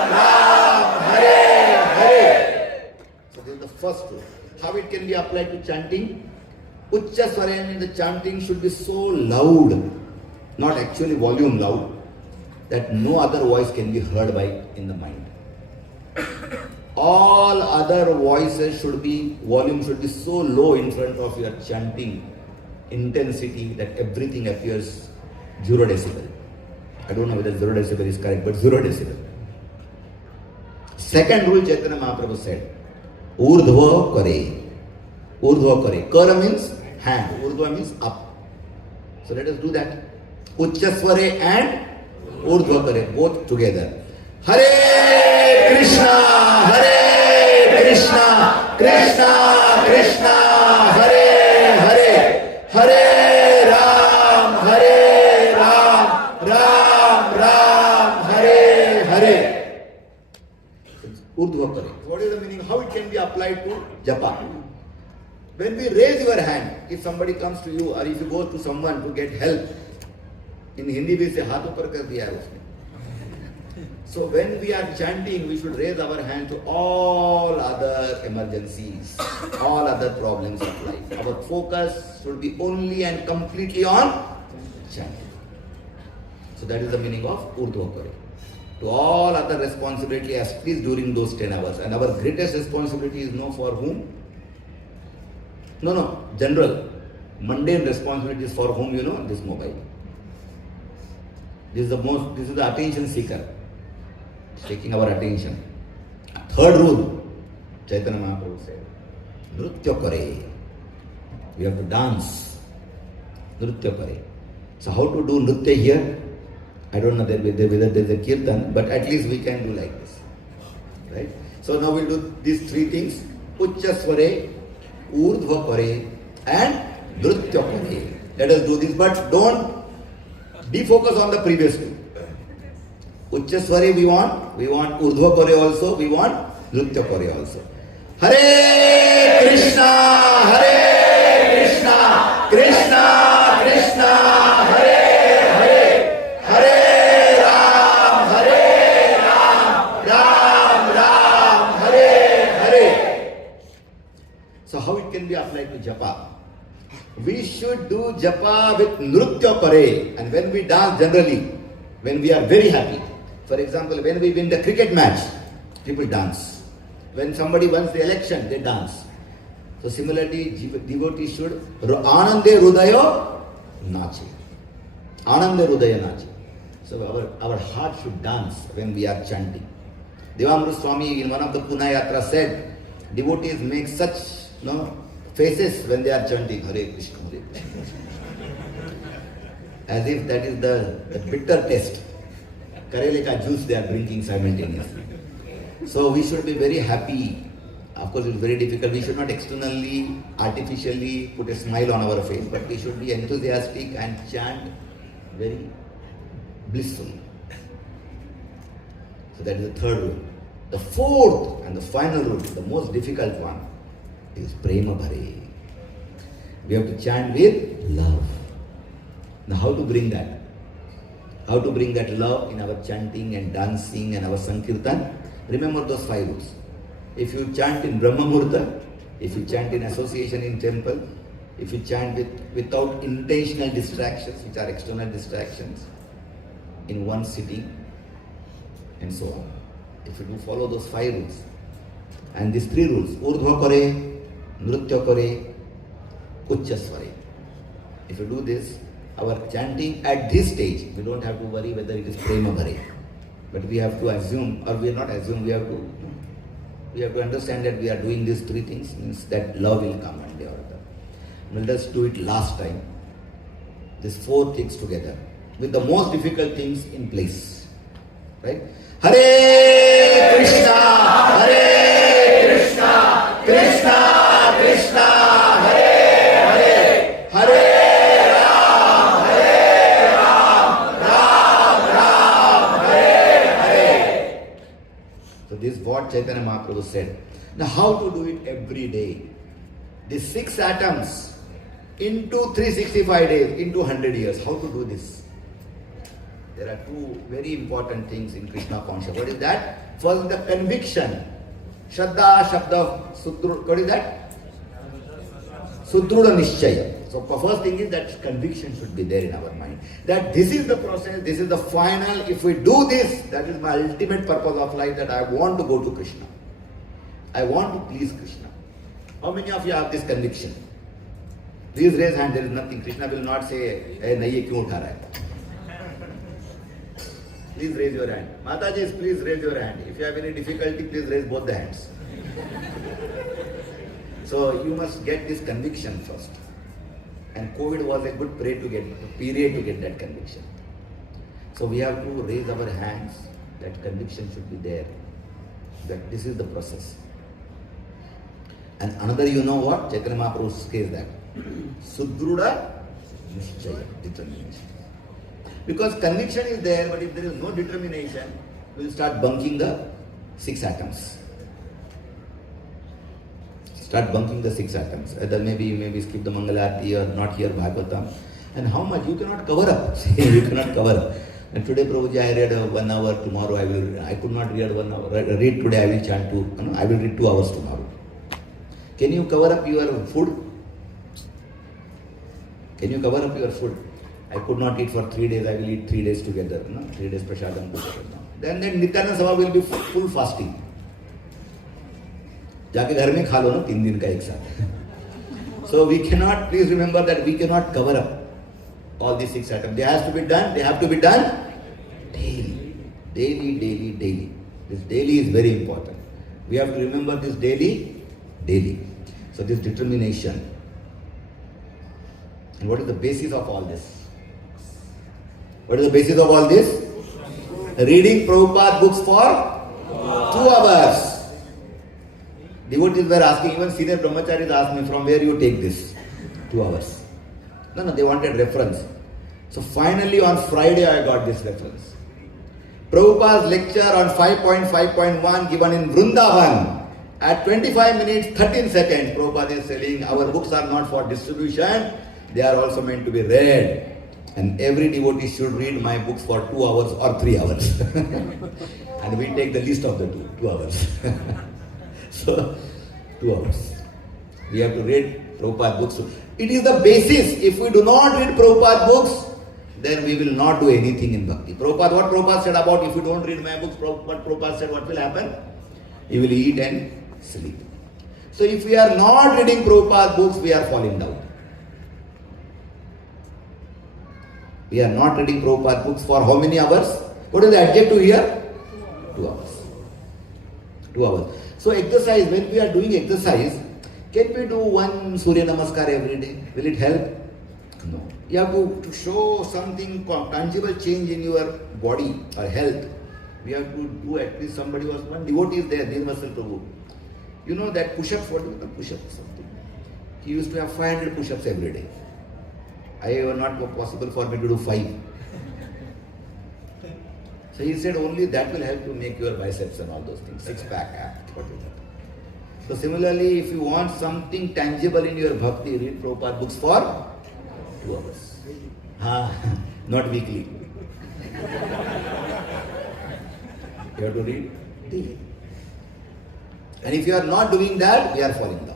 Hare Hare. So this is the first rule. How it can be applied to chanting? Uccha Swara means the chanting should be so loud, not actually volume loud, that no other voice can be heard by in the mind. All other voices volume should be so low in front of your chanting intensity that everything appears 0 decibel. I don't know whether 0 decibel is correct, but 0 decibel. Second rule Chaitanya Mahaprabhu said, Urdhva Kare. Urdhva Kare. Kara means hand. Urdhva means up. So let us do that. Uccha Sware and Urdhva Kare, both together. Hare Krishna, Hare Krishna, Krishna Krishna, Hare Hare, Hare Ram, Ram Hare Hare. Urdhva Kare. What is the meaning? How it can be applied to japa? When we raise your hand, if somebody comes to you or if you go to someone to get help, in Hindi we say, हाथ ऊपर कर दिया है उसने. So when we are chanting, we should raise our hand to all other emergencies, all other problems of life. Our focus should be only and completely on chanting. So that is the meaning of Urdhva Kare. To all other responsibility as please during those 10 hours. And our greatest responsibility is no for whom? No, general. Mundane responsibility is for whom, this mobile. This is the attention seeker. It's taking our attention. Third rule, Chaitanya Mahaprabhu said, Nritya Kare. We have to dance. Nritya Kare. So how to do Nritya here? I don't know whether there is a kirtan, but at least we can do like this. Right? So now we'll do these three things. Uccha Sware, Urdhva Kare and Nritya Kare. Let us do this, but don't defocus on the previous two. Uccha Sware we want Urdhva Kare also, we want Nritya Kare also. Hare Krishna, Hare Krishna, Krishna Krishna, Hare Hare, Hare Ram, Hare Ram, Ram Ram, Hare Hare. So how it can be applied to japa? We should do japa with Nritya Kare, and when we dance generally, when we are very happy. For example, when we win the cricket match, people dance. When somebody wins the election, they dance. So similarly, devotees should Anande Hrudayo Nache. Anande Hrudayo Nache. So our heart should dance when we are chanting. Devamrita Swami in one of the Pune Yatra said, devotees make such faces when they are chanting Hare Krishna, Hare Krishna. As if that is the bitter taste. Karele ka juice they are drinking simultaneously. So we should be very happy. Of course, it's very difficult. We should not externally, artificially put a smile on our face, but we should be enthusiastic and chant very blissfully. So that is the third rule. The fourth and the final rule, the most difficult one, is Prema Bhare. We have to chant with love. Now how to bring that? How to bring that love in our chanting and dancing and our Sankirtan? Remember those 5 rules. If you chant in Brahma Murta, if you chant in association in temple, if you chant without intentional distractions, which are external distractions, in one sitting, and so on. If you do follow those 5 rules, and these 3 rules, Urdhva Kare, Nritya Kare, Uccha Sware. If you do this, our chanting at this stage, we don't have to worry whether it is Prema Bhare. But we have to assume, or we are not assume, we have to understand that we are doing these 3 things, means that love will come one day or other. We'll just do it last time. These 4 things together, with the most difficult things in place. Right? Hare Krishna, Hare Krishna, Krishna Krishna, Hare Hare, Hare This is what Chaitanya Mahaprabhu said. Now how to do it every day? These 6 atoms into 365 days, into 100 years. How to do this? There are 2 very important things in Krishna consciousness. What is that? First, the conviction. Shraddha, Shabda, Sudruda. What is that? Sudruda Nishchaya. So the first thing is that conviction should be there in our mind. That this is the process, this is the final. If we do this, that is my ultimate purpose of life, that I want to go to Krishna. I want to please Krishna. How many of you have this conviction? Please raise hand, there is nothing. Krishna will not say, hey, nahi, ye kyun utha raha hai? Please raise your hand. Mataji, please raise your hand. If you have any difficulty, please raise both the hands. So you must get this conviction first. And COVID was a good period to get that conviction. So we have to raise our hands, that conviction should be there, that this is the process. And another, you know what? Chaitanya Mahaprabhu says that. Sudruda Nishchaya, determination. Because conviction is there, but if there is no determination, we will start bunking the 6 atoms. Start bunking the 6 items. Either maybe skip the Mangalarti or not hear Bhagavatam. And how much? You cannot cover up. You cannot cover up. And today, Prabhuji, I read 1 hour. Tomorrow, I could not read 1 hour. Read today, I will chant 2. I will read 2 hours tomorrow. Can you cover up your food? Can you cover up your food? I could not eat for 3 days. I will eat 3 days together. 3 days prasadam together. Then Nityananda Sabha will be full fasting. जाके घर में खा लो ना 3 दिन का एक साथ. So we cannot, please remember that we cannot cover up all these 6 items. They have to be done. They have to be done daily. This daily is very important. We have to remember this daily. So this determination. And what is the basis of all this? What is the basis of all this? Reading Prabhupada books for 2 hours. Devotees were asking, even senior brahmacharis asked me, from where you take this? 2 hours. No, they wanted reference. So finally on Friday I got this reference. Prabhupada's lecture on 5.5.1 given in Vrindavan. At 25 minutes, 13 seconds, Prabhupada is telling, our books are not for distribution, they are also meant to be read. And every devotee should read my books for 2 hours or 3 hours. And we take the least of the 2 hours. So, 2 hours. We have to read Prabhupada books. It is the basis. If we do not read Prabhupada books, then we will not do anything in bhakti. What Prabhupada said about if you don't read my books, what Prabhupada said, what will happen? You will eat and sleep. So if we are not reading Prabhupada books, we are falling down. We are not reading Prabhupada books for how many hours? What is the adjective here? 2 hours. 2 hours. So exercise, when we are doing exercise, can we do 1 Surya Namaskar every day? Will it help? No. You have to show something tangible change in your body or health. We have to do at least one devotee is there, Nirmasal Prabhu. You know that push-ups, what is the push-ups? Something. He used to have 500 push-ups every day. It was not possible for me to do 5. So he said only that will help to make your biceps and all those things, 6-pack act, what is that? So similarly, if you want something tangible in your bhakti, read Prabhupada books for 2 hours. Not weekly. You have to read daily. And if you are not doing that, we are falling down.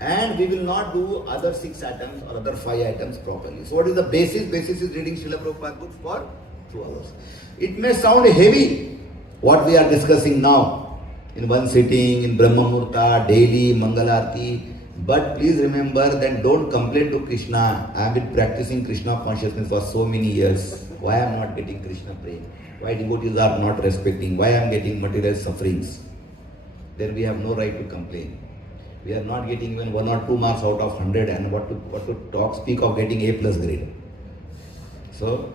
And we will not do other 6 items or other 5 items properly. So what is the basis? Basis is reading Srila Prabhupada books for 2 hours. It may sound heavy, what we are discussing now, in one sitting, in Brahma Murta, daily, Mangalarti. But please remember that don't complain to Krishna. I have been practicing Krishna consciousness for so many years. Why I am not getting Krishna praying? Why devotees are not respecting? Why I am getting material sufferings? Then we have no right to complain. We are not getting even 1 or 2 marks out of 100, and what to speak of getting A+ grade. So,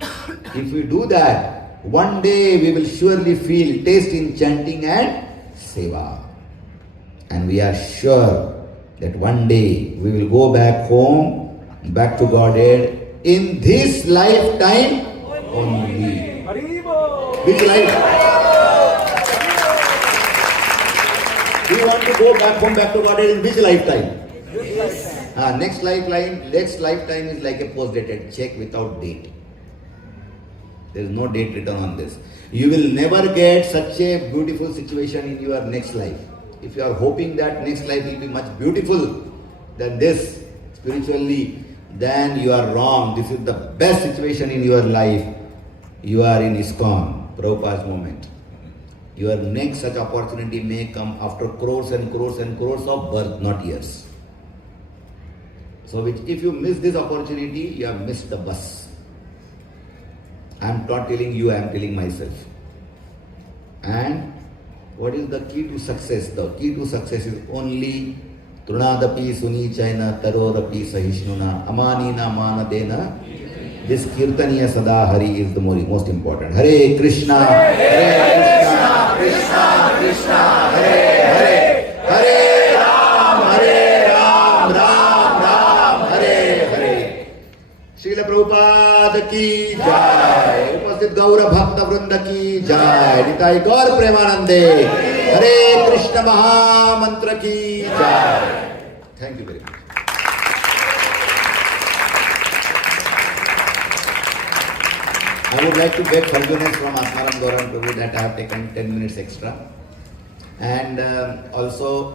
if we do that, one day we will surely feel taste in chanting and seva. And we are sure that one day we will go back home, back to Godhead, in this lifetime only. Which lifetime? We want to go back home, back to Godhead in which lifetime? Next lifetime is like a post-dated check without date. There is no date written on this. You will never get such a beautiful situation in your next life. If you are hoping that next life will be much beautiful than this spiritually, then you are wrong. This is the best situation in your life. You are in ISKCON, Prabhupada's moment. Your next such opportunity may come after crores and crores and crores of birth, not years. So if you miss this opportunity, you have missed the bus. I am not telling you, I am telling myself. And what is the key to success? The key to success is only Trunadapi Suni Chaina Tarorapi Sahishnuna Amanina Manadena. This Kirtaniya Sada Hari is the most important. Hare Krishna, Hare Krishna, Krishna Krishna, Hare Hare, Hare Ram, Ram Ram, Hare Hare. Srila Prabhupada ki jai. Upasthit Gaura Bhakta Vrinda ki jai. Nitai Gaur Premanande. Hare Krishna Mahamantra ki jai. Thank you very much. I would like to beg forgiveness from Asmaram Gaurang Prabhu that I have taken 10 minutes extra. And also